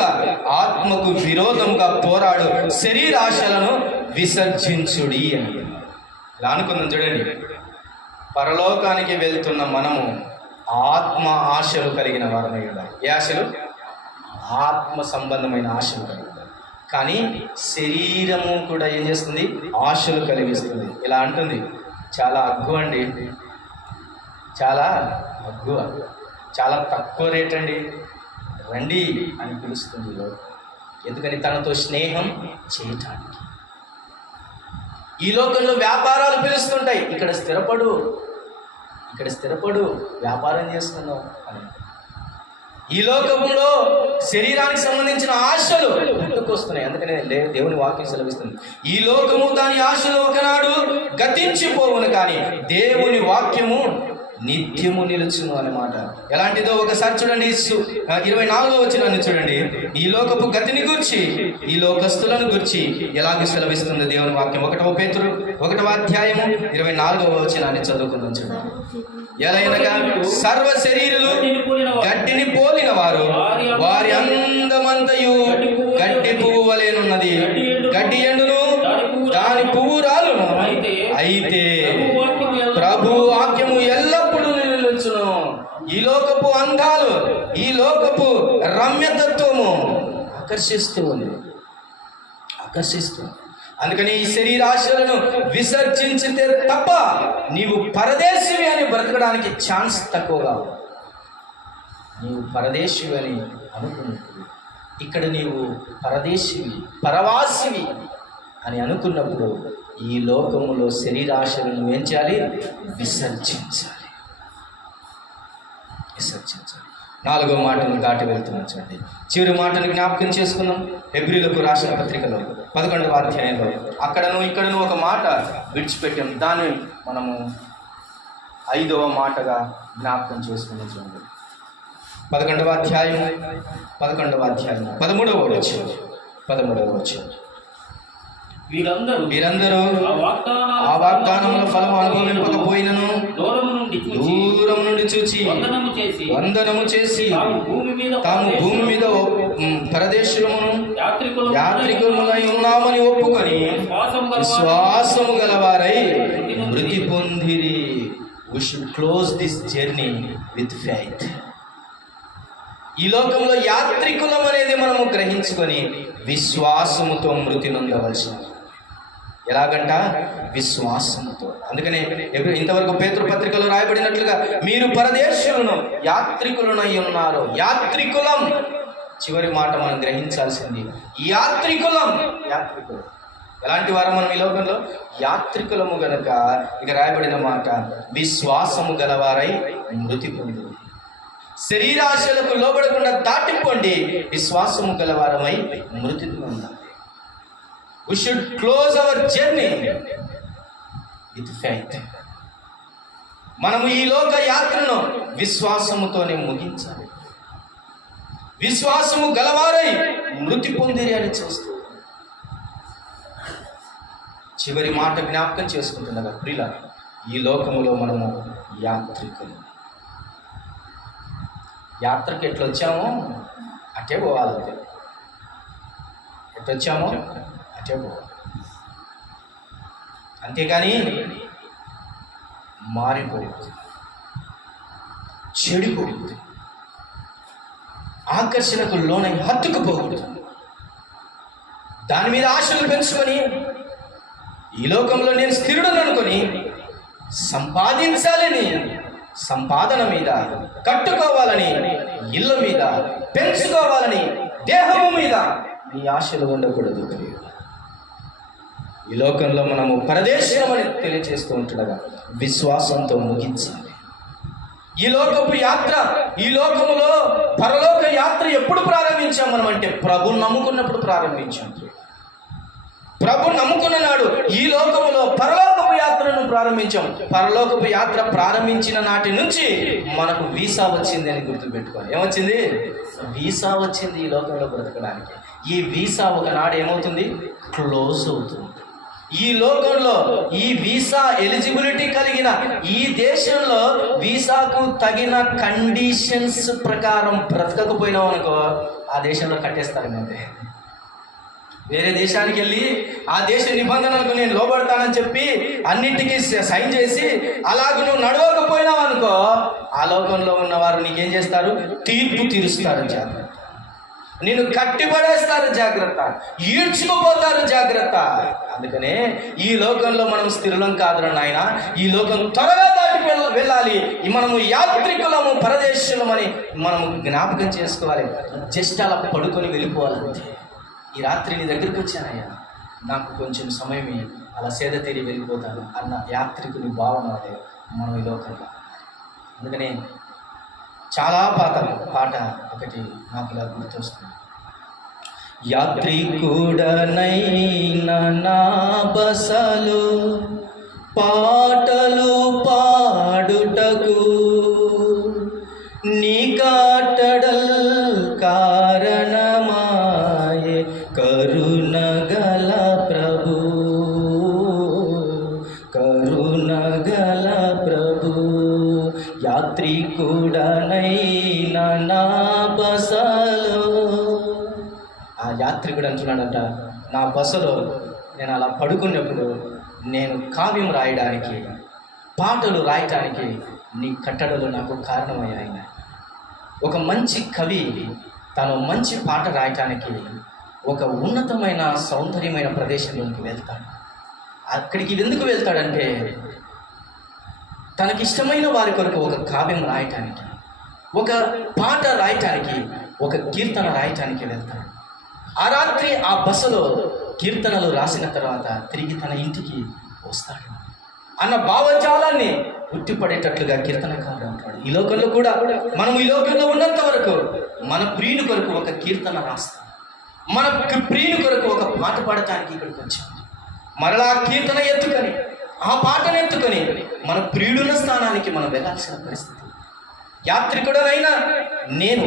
ఆత్మకు విరోధంగా పోరాడు శరీరాశలను విసర్జించుడి అని. ఇలా అనుకుందాం చూడండి. పరలోకానికి వెళ్తున్న మనము ఆత్మ ఆశలు కలిగిన వారమై ఉండాలి. ఏ ఆశలు? ఆత్మ సంబంధమైన ఆశలు కలిగి ఉండాలి. కానీ శరీరము కూడా ఏం చేస్తుంది? ఆశలు కలిగిస్తుంది. ఇలా అంటుంది, చాలా అగ్గు అండి, చాలా అగ్గు, చాలా తక్కువ రేట్ అండి, రండి అని పిలుస్తుంది. ఎందుకని? తనతో స్నేహం చేయటానికి. ఈ లోకంలో వ్యాపారాలు పిలుస్తుంటాయి, ఇక్కడ స్థిరపడు వ్యాపారం చేసుకుందాం అని. ఈ లోకంలో శరీరానికి సంబంధించిన ఆశలు పుట్టుకొస్తున్నాయి. అందుకనే దేవుని వాక్యం సెలవిస్తుంది, ఈ లోకము దాని ఆశలు ఒకనాడు గతించిపోవును, కానీ దేవుని వాక్యము నిత్యము నిలుచును అన్నమాట. ఎలాంటిదో ఒకసారి చూడండి, 24వ వచనాన్ని చూడండి. ఈ లోకపు గతిని గురించి, ఈ లోకస్తులను గురించి ఎలాగ సెలవిస్తుంది దేవుని వాక్యం. 1వ పేతురు 1వ అధ్యాయము 24వ వచనాన్ని చదువుకుందాం చూడండి. ఎలయనగా సర్వ శరీరులు గడ్డిని పోలిన వారు, వారి అందమంతయు గడ్డి పువ్వు వలెనున్నది, గడ్డి ఎండును దాని పువ్వు రాలును, అయితే ప్రభు వాక్యము ఎల్లప్పుడూ నిలుచును. ఈ లోకపు అందాలు, ఈ లోకపు రమ్యతత్వము ఆకర్షిస్తుంది. అందుకని ఈ శరీరాశలను విసర్జించితే తప్ప నీవు పరదేశివి అని బ్రతకడానికి ఛాన్స్ తక్కువగా. నీవు పరదేశివి అని అనుకున్నప్పుడు, ఇక్కడ నీవు పరదేశివి, పరవాసివి అని అనుకున్నప్పుడు ఈ లోకములో శరీరాశలను ఏం చేయాలి? విసర్జించాలి. 4వ మాటను దాటి వెళ్తున్నాం చూడండి. చివరి మాటను జ్ఞాపకం చేసుకుందాం. హెబ్రీలకు రాసిన పత్రికలో 11వ అధ్యాయంలో ఇక్కడను ఒక మాట విడిచిపెట్టాం. దాన్ని మనము 5వ మాటగా జ్ఞాపకం చేసుకున్నాం చూడండి. 11వ అధ్యాయం 13వ వచనం. వీరందరూ ఆ వాగ్దానముల ఫలం అనుభవింపకపోయినను దూరం నుండి చూచి వందనము చేసి తాము భూమి మీద పరదేశులమును యాత్రికులమై ఉన్నామని ఒప్పుకొని విశ్వాసము గలవారై మృతి పొందిరి. We should close this journey with faith. ఈ లోకంలో యాత్రికులం అనేది మనము గ్రహించుకొని విశ్వాసముతో మృతి నొందవలసిన. ఎలాగంట? విశ్వాసముతో. అందుకనే ఇంతవరకు పేతురు పత్రికలో రాయబడినట్లుగా మీరు పరదేశులను యాత్రికులనై ఉన్నారు. యాత్రికులం. చివరి మాట మనం గ్రహించాల్సింది, యాత్రికులం. ఎలాంటి వారు మనం ఈ లోకంలో? యాత్రికులము గనక ఇక రాయబడిన మాట, విశ్వాసము గలవారై మృతి పొంది. శరీరాశలకు లోబడకుండా దాటిపోండి, విశ్వాసము గలవారమై మృతి పొందాలి. We should close our journey with faith. మనము ఈ లోక యాత్రను విశ్వాసముతోనే ముగించాలి. విశ్వాసము గలవారై మృతి పొందిరి అని చూస్తూ చివరి మాట జ్ఞాపకం చేసుకుంటున్నగా, ప్రియుల, ఈ లోకములో మనము యాత్రికులు. యాత్రకి ఎట్లొచ్చామో అటే పోవాలంటే, ఎట్లొచ్చామో అటే పోవాలి. అంతేగాని మారిపోయింది, చెడిపోయింది, ఆకర్షణకు లోనై హత్తుకుపోకూడదు. దాని మీద ఆశలు పెంచుకొని ఈ లోకంలో నేను స్థిరుడను అనుకొని సంపాదించాలని, సంపాదన మీద కట్టుకోవాలని, ఇళ్ళ మీద పెంచుకోవాలని, దేహము మీద నీ ఆశలు ఉండకూడదు. ఈ లోకంలో మనము పరదేశం అని తెలియజేస్తూ ఉంటుండగా విశ్వాసంతో ముగించాలి. ఈ లోకపు యాత్ర, ఈ లోకములో పరలోక యాత్ర ఎప్పుడు ప్రారంభించాం మనం అంటే ప్రభు నమ్ముకున్నప్పుడు ప్రారంభించాం. ప్రభు నమ్ముకున్న నాడు ఈ లోకములో పరలోకపు యాత్రను ప్రారంభించాం. పరలోకపు యాత్ర ప్రారంభించిన నాటి నుంచి మనకు వీసా వచ్చింది అని గుర్తుపెట్టుకోవాలి. ఏమొచ్చింది? వీసా వచ్చింది ఈ లోకంలో బ్రతకడానికి. ఈ వీసా ఒకనాడు ఏమవుతుంది? క్లోజ్ అవుతుంది. ఈ లోకంలో ఈ వీసా ఎలిజిబిలిటీ కలిగిన ఈ దేశంలో వీసాకు తగిన కండిషన్స్ ప్రకారం బ్రతకకపోయినావు అనుకో, ఆ దేశంలో కట్టేస్తారు. అంతే. వేరే దేశానికి వెళ్ళి ఆ దేశ నిబంధనలకు నేను లోబడతానని చెప్పి అన్నింటికీ సైన్ చేసి అలాగ నువ్వు నడవకపోయినావు అనుకో, ఆ లోకంలో ఉన్నవారు నీకేం చేస్తారు? తీర్పు తీరుస్తారు. జాగ్రత్త. నిన్ను కట్టిపడేస్తారు. జాగ్రత్త. ఈడ్చుకుపోతారు. జాగ్రత్త. అందుకనే ఈ లోకంలో మనం స్థిరులం కాదురా నాయన, ఈ లోకం త్వరగా దాటి వెళ్ళాలి. మనము యాత్రికులము, పరదేశులమని మనము జ్ఞాపకం చేసుకోవాలి. జస్ట్ అలా పడుకొని వెళ్ళిపోవాలంటే, ఈ రాత్రి నీ దగ్గరికి వచ్చానయ్యా, నాకు కొంచెం సమయం అలా సేద తీరి వెళ్ళిపోతాను అన్న యాత్రికుని భావన అదే మనం ఈ లోకంలో. అందుకనే చాలా పాట ఒకటి నాకు ఇలా గుర్తొస్తుంది. యాత్రికుడనైనా నా బసలు పాటలు పాడుటకు నీ కాటడల్ కారణమాయే కరుణగల ప్రభు, కరుణగల ప్రభు. యాత్రికుడనైనా నా బసలో, ఆ యాత్రికుడు అంటున్నాడంట, నా బసలో నేను అలా పడుకున్నప్పుడు నేను కావ్యం రాయడానికి, పాటలు రాయటానికి నీ కట్టడలు నాకు కారణమయ్యాయి. ఒక మంచి కవి తను మంచి పాట రాయటానికి ఒక ఉన్నతమైన సౌందర్యమైన ప్రదేశంలోకి వెళ్తాడు. అక్కడికి ఎందుకు వెళ్తాడంటే తనకిష్టమైన వారి కొరకు ఒక కావ్యం రాయటానికి, ఒక పాట రాయటానికి, ఒక కీర్తన రాయటానికి వెళ్తాడు. ఆ రాత్రి ఆ బస్సులో కీర్తనలు రాసిన తర్వాత తిరిగి తన ఇంటికి వస్తాడు అన్న భావజాలాన్ని ఉట్టిపడేటట్లుగా కీర్తనకారుడు అంటాడు. ఈ లోకంలో కూడా మనం ఈ లోకంలో ఉన్నంత వరకు మన ప్రియుని కొరకు ఒక కీర్తన రాస్తాం, మన ప్రియుని కొరకు ఒక పాట పాడటానికి ఇక్కడికి వచ్చాం. మరలా కీర్తన ఎత్తుకొని, ఆ పాటను ఎత్తుకొని మన ప్రియుడున్న స్థానానికి మనం వెళ్ళాల్సిన పరిస్థితి. యాత్రికుడనైనా నేను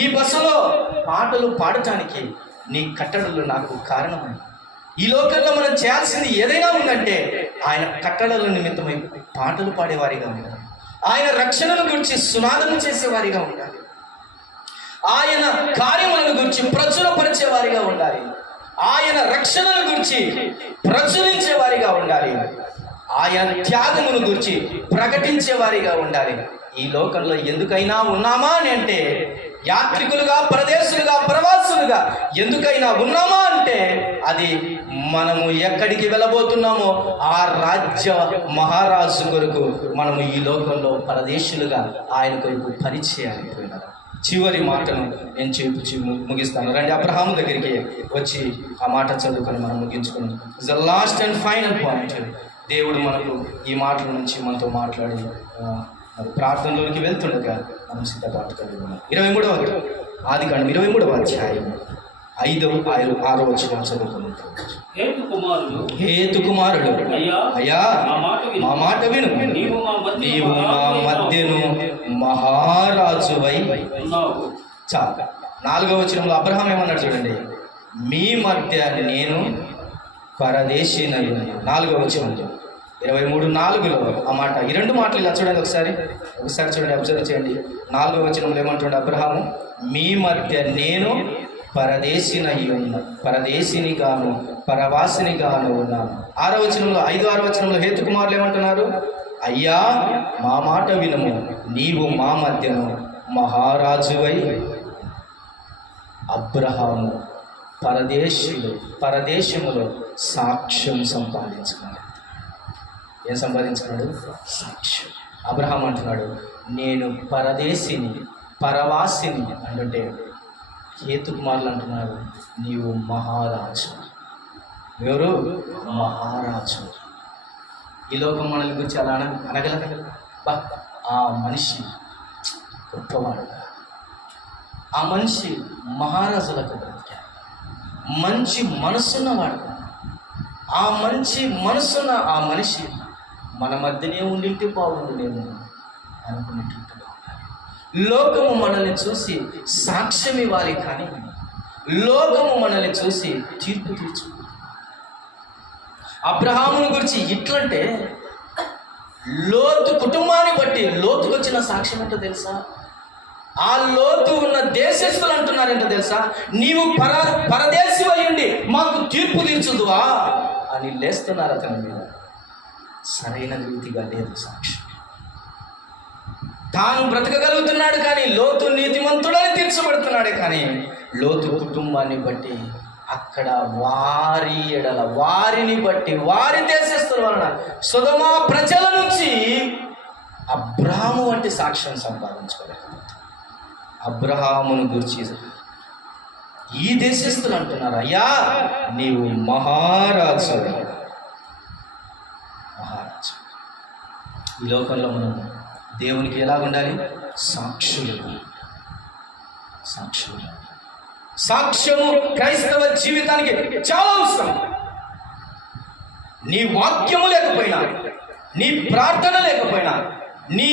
ఈ బస్సులో పాటలు పాడటానికి నీ కట్టడలు నాకు కారణమై, ఈ లోకంలో మనం చేయాల్సింది ఏదైనా ఉందంటే ఆయన కట్టడల నిమిత్తమై పాటలు పాడేవారిగా ఉండాలి, ఆయన రక్షణను గురించి సునాదం చేసేవారిగా ఉండాలి, ఆయన కార్యములను గురించి ప్రచురపరిచేవారిగా ఉండాలి, ఆయన రక్షణను గురించి ప్రచురించేవారిగా ఉండాలి, ఆయన త్యాగమును గురించి ప్రకటించేవారిగా ఉండాలి. ఈ లోకంలో ఎందుకైనా ఉన్నామా అని అంటే, యాత్రికులుగా, పరదేశులుగా, ప్రవాసులుగా ఎందుకైనా ఉన్నామా అంటే అది మనము ఎక్కడికి వెళ్ళబోతున్నామో ఆ రాజ్య మహారాజు కొరకు మనము ఈ లోకంలో పరదేశులుగా ఆయన కొరకు పరిచయాలి. చివరి మాటను నేను చూపించి ముగిస్తాను. రండి అబ్రహాము దగ్గరికి వచ్చి ఆ మాట చదువుకొని మనం ముగించుకున్నాం. It's the last and final point. దేవుడు మనకు ఈ మాటల నుంచి మనతో మాట్లాడి ప్రార్థనలోకి వెళ్తుండగా మనం సిద్ధపాటు కలిగి ఉన్నాం. 23వ ఆదికాండం 23వ అధ్యాయం 6వ వచనం చదువుకుందాం. హేతు కుమారుడు అయ్యా మా మాట విను, నీవు మా మధ్యను మహారాజువై ఉన్నావు. చాలు. 4వ వచనంలో అబ్రహాం ఏమన్నాడు చూడండి, మీ మధ్య నేను పరదేశీనై ఉన్నాను. 4వ వచనంలో 23:4లో ఆ మాట, ఈ 2 మాటలు ఇలా చూడండి, ఒకసారి చూడండి, అబ్జర్వ్ చేయండి. 4వ వచనంలో ఏమంటుండే అబ్రహాము, మీ మధ్య నేను పరదేశిని గాను పరవాసిని గాను ఉన్నాను. 6వ వచనంలో 6వ వచనంలో హేతు కుమారులు ఏమంటున్నారు, అయ్యా మా మాట వినుము, నీవు మా మధ్యను మహారాజువై. అబ్రహాము పరదేశములో సాక్ష్యం సంపాదించుకున్నాడు. ఏం సంపాదించుకున్నాడు? సాక్ష్యం. అబ్రహాం అంటున్నాడు, నేను పరవాసిని అంటుంటే హేతు కుమారులు అంటున్నారు, నీవు మహారాజు. ఎవరు? మహారాజు. ఈ లోకం మనల్ని గురించి అలా అనగలగల. ఆ మనిషి గొప్పవాడు, ఆ మనిషి మహారాజులకు బ్రతికాడు, మంచి మనసున్నవాడు. ఆ మంచి మనసున్న ఆ మనిషి మన మధ్యనే ఉండింటే బాగుండేమో అనుకునేటట్టుగా ఉండాలి. లోకము మనల్ని చూసి సాక్ష్యం ఇవ్వాలి, కానీ లోకము మనల్ని చూసి తీర్పు తీర్చు. అబ్రహాముని గురించి ఇట్లంటే లోతు కుటుంబాన్ని బట్టి లోతుకు వచ్చిన సాక్ష్యం ఏంటో తెలుసా? ఆ లోతు ఉన్న దేశస్తులు అంటున్నారేంటో తెలుసా? నీవు పరదేశి అయ్యుండి మాకు తీర్పు తీర్చుదువా అని లేస్తున్నారు అతని మీద. సరైన రీతిగా లేదు సాక్ష్యం. తాను బ్రతకగలుగుతున్నాడు, కానీ లోతు నీతిమంతుడని తీర్చబడుతున్నాడే, కానీ లోతు కుటుంబాన్ని బట్టి అక్కడ వారిని బట్టి వారి దేశస్తుల వలన సొదొమ ప్రజల నుంచి అబ్రహాము వంటి సాక్ష్యం సంపాదించుకోలేకపోతుంది. అబ్రహామును గురించి ఈ దేశస్తులు అంటున్నారు, అయ్యా నీవు మహారాజు. ఈ లోకంలో మనం దేవునికి ఎలా ఉండాలి? సాక్ష్యము క్రైస్తవ జీవితానికి చాలా అవసరం. నీ వాక్యము లేకపోయినా, నీ ప్రార్థన లేకపోయినా, నీ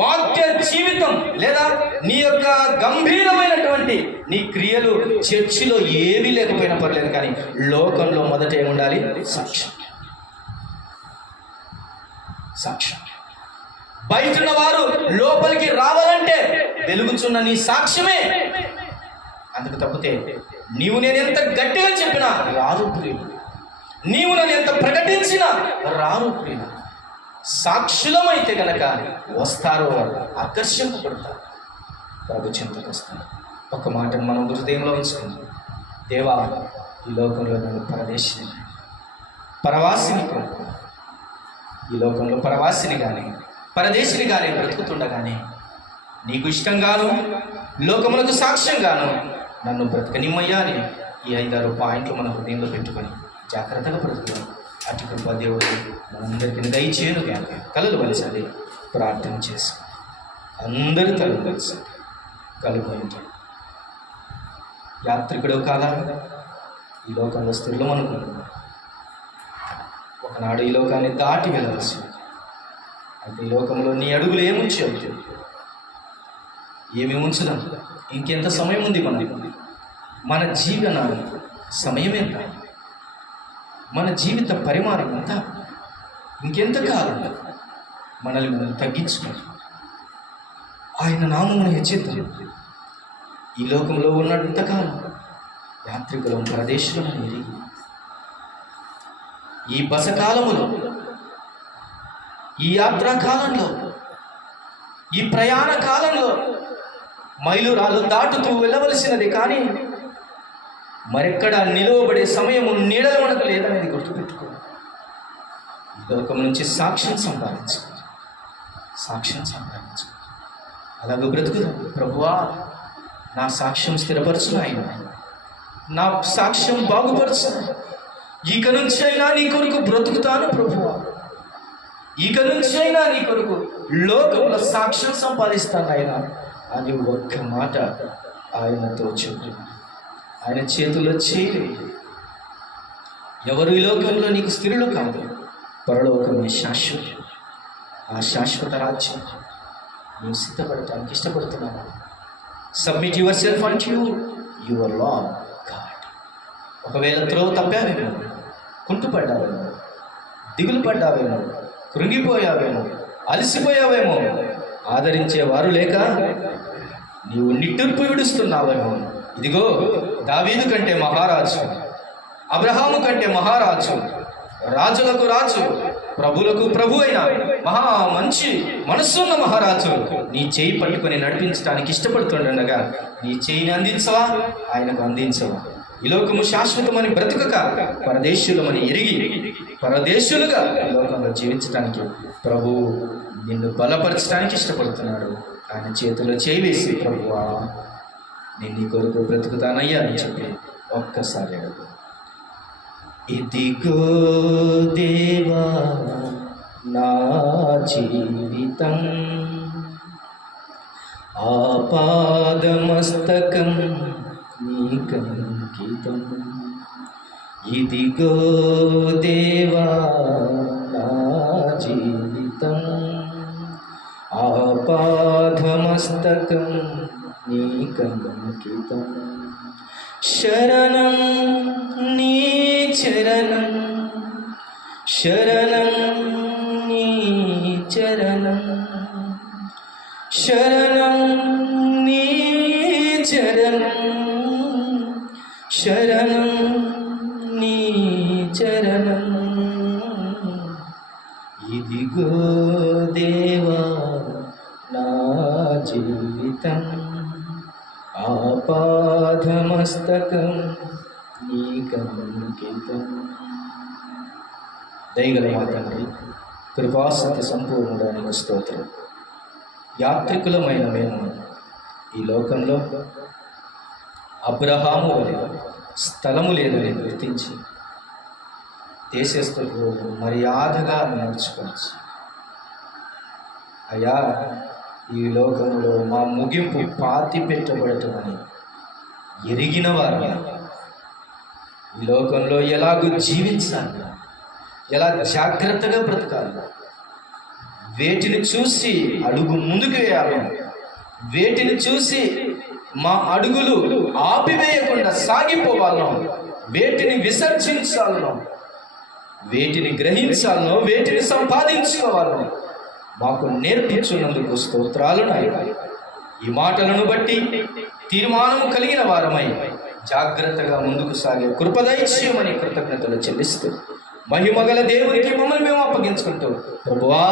వాక్య జీవితం లేదా నీ యొక్క గంభీరమైనటువంటి నీ క్రియలు చర్చిలో ఏమీ లేకపోయినా పర్లేదు, కానీ లోకంలో మొదట ఏముండాలి? సాక్ష్యం. బయటున్న వారు లోపలికి రావాలంటే వెలుగుచున్న నీ సాక్ష్యమే. అందుకు తప్పితే నీవు నేను ఎంత గట్టిగా చెప్పినా రారు ప్రియులు, నీవు నన్ను ఎంత ప్రకటించినా రారు ప్రియులు. సాక్షులమైతే కనుక వస్తారో ఆకర్షింపబడతారు, ప్రభు చింతకు వస్తారు. ఒక మాటను మనం హృదయంలో ఉంచుకుందాం, దేవా ఈ లోకంలో నన్ను పరవాసిని కొనుక్కో. ఈ లోకంలో పరవాసిని కానీ పరదేశిని కానీ బ్రతుకుతుండగానే నీకు ఇష్టంగాను లోకములకు సాక్ష్యంగాను నన్ను బ్రతకనిమ్మయ్యా అని ఈ 5-6 పాయింట్లు మన హృదయంలో పెట్టుకొని జాగ్రత్తగా బ్రతుకుతాం. అటు కృప దేవుడు మనందరికీ దయచేయను గాక. కలలు వలసాలి, ప్రార్థన చేసి అందరూ తలలు వలసాలి. కలుగుతాం. యాత్రికుడు కాదా? ఈ లోకంలో స్థిరం అనుకుంటున్నాం. ఒకనాడు ఈ లోకాన్ని దాటి వెళ్ళవలసి. అయితే ఈ లోకంలో నీ అడుగులు ఏముంచావు? ఏమి ఉంచుదాం? ఇంకెంత సమయం ఉంది? మన జీవన సమయం ఎంత? మన జీవిత పరిమాణం ఎంత? ఇంకెంత కాలం మనల్ని మనం తగ్గించుకుంటాం, ఆయన నామమును హెచ్చిద్దాం. ఈ లోకంలో ఉన్నంతకాలం యాత్రికులం ప్రదేశంలో ఎరిగి ఈ బసకాలములో, ఈ యాత్రా కాలంలో, ఈ ప్రయాణ కాలంలో మైలురాళ్ళు దాటుతూ వెళ్ళవలసినది, కానీ మరెక్కడ నిలువబడే సమయము నీడల మనకు లేదనేది గుర్తుపెట్టుకో. ఈ లోకం నుంచి సాక్ష్యం సంపాదించు. అలాగే బ్రతుకుదాం. ప్రభువా నా సాక్ష్యం స్థిరపరచు ఆయన, నా సాక్ష్యం బాగుపరచు. ఇక నుంచి అయినా నీ కొరకు బ్రతుకుతాను ప్రభువా, ఇక నుంచి అయినా నీ కొరకు లోకంలో సాక్ష్యం సంపాదిస్తాను ఆయన అని ఒక్క మాట ఆయనతో చెప్పు. ఆయన చేతుల్లో చేయి. ఎవరు ఈ లోకంలో నీకు స్థిరులు కాదు, పరలోకమే శాశ్వతం. ఆ శాశ్వత రాజ్యం నీవు సిద్ధపడటానికి ఇష్టపడుతున్నాను. Submit your self unto your lord God. ఒకవేళ త్రోవ తప్పావేమో, కుంటుపడ్డావేమో, దిగులు పడ్డావేమో, కృంగిపోయావేమో, అలసిపోయావేమో, ఆదరించేవారు లేక నీవు నిట్టూర్పు విడుస్తున్నావేమో, ఇదిగో దావీదు కంటే మహారాజు, అబ్రహాము కంటే మహారాజు, రాజులకు రాజు, ప్రభులకు ప్రభు అయిన మహా మంచి మనస్సున్న మహారాజు నీ చేయి పట్టుకొని నడిపించడానికి ఇష్టపడుతుండగా నీ చేయిని అందించవా, ఆయనకు అందించవా? ఈ లోకము శాశ్వతమని బ్రతుకక పరదేశులమని ఎరిగి పరదేశులుగా ఈ లోకంలో జీవించడానికి ప్రభు నిన్ను బలపరచడానికి ఇష్టపడుతున్నాడు. ఆయన చేతిలో చేయి వేసి, ప్రభువా నేను నీ కొరకు బ్రతుకుతానయ్యా అని చెప్పి ఒక్కసారి అడుగు. ఇదిగో దేవా నా జీవితం, ఆపాదమస్తకం నీకంకితం. ఇదిగో దేవా నా జీవితం, ఆపాదమస్తకం నీకంకితం. శరణం నీ చరణం, శరణం నీ చరణం, శరణం నీ చరణం, శరణం నీ చరణం. ఇదిగో దేవా నా జీవితం, ఆపాదమస్తకం నీకంకితం. దయగల మా తండ్రి, కృపాసక్తి సంపూర్ణుడానికి స్తోత్రం. యాత్రికులమైన మేము ఈ లోకంలో అబ్రహాము వలె స్థలము లేదని గుర్తించి దేశస్థులకు మర్యాదగా నడుచుకోవచ్చు. అయ్యా, ఈ లోకంలో మా ముగింపు పాతి పెట్టబడటమని ఎరిగిన వారు ఈ లోకంలో ఎలాగూ జీవించాలి, ఎలా జాగ్రత్తగా బ్రతకాలి, వేటిని చూసి అడుగు ముందుకు వేయాలి, వేటిని చూసి మా అడుగులు ఆపివేయకుండా సాగిపోవాలనో, వేటిని విసర్జించాలనో, వేటిని గ్రహించాలనో, వేటిని సంపాదించుకోవాలనో మాకు నేర్పించున్నందుకు స్తోత్రాలు నాయన. ఈ మాటలను బట్టి తీర్మానము కలిగిన వారమై జాగ్రత్తగా ముందుకు సాగే కృపదైశ్యమని కృతజ్ఞతలు చెల్లిస్తూ మహిమగల దేవునికి మమ్మల్ని మేము అప్పగించుకుంటూ, ప్రభువా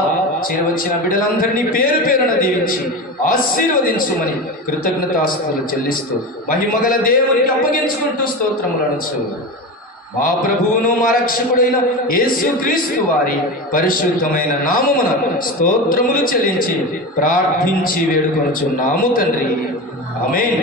చేరవచ్చిన బిడ్డలందరినీ పేరు పేరున దీవించి ఆశీర్వదించుమని కృతజ్ఞతాస్తుతులు చెల్లిస్తూ మహిమగల దేవునికి అప్పగించుకుంటూ స్తోత్రములను మా ప్రభువును మా రక్షకుడైన యేసుక్రీస్తు వారి పరిశుద్ధమైన నామమున స్తోత్రములు చెల్లించి ప్రార్థించి వేడుకొనుచున్నాము తండ్రి. ఆమేన్.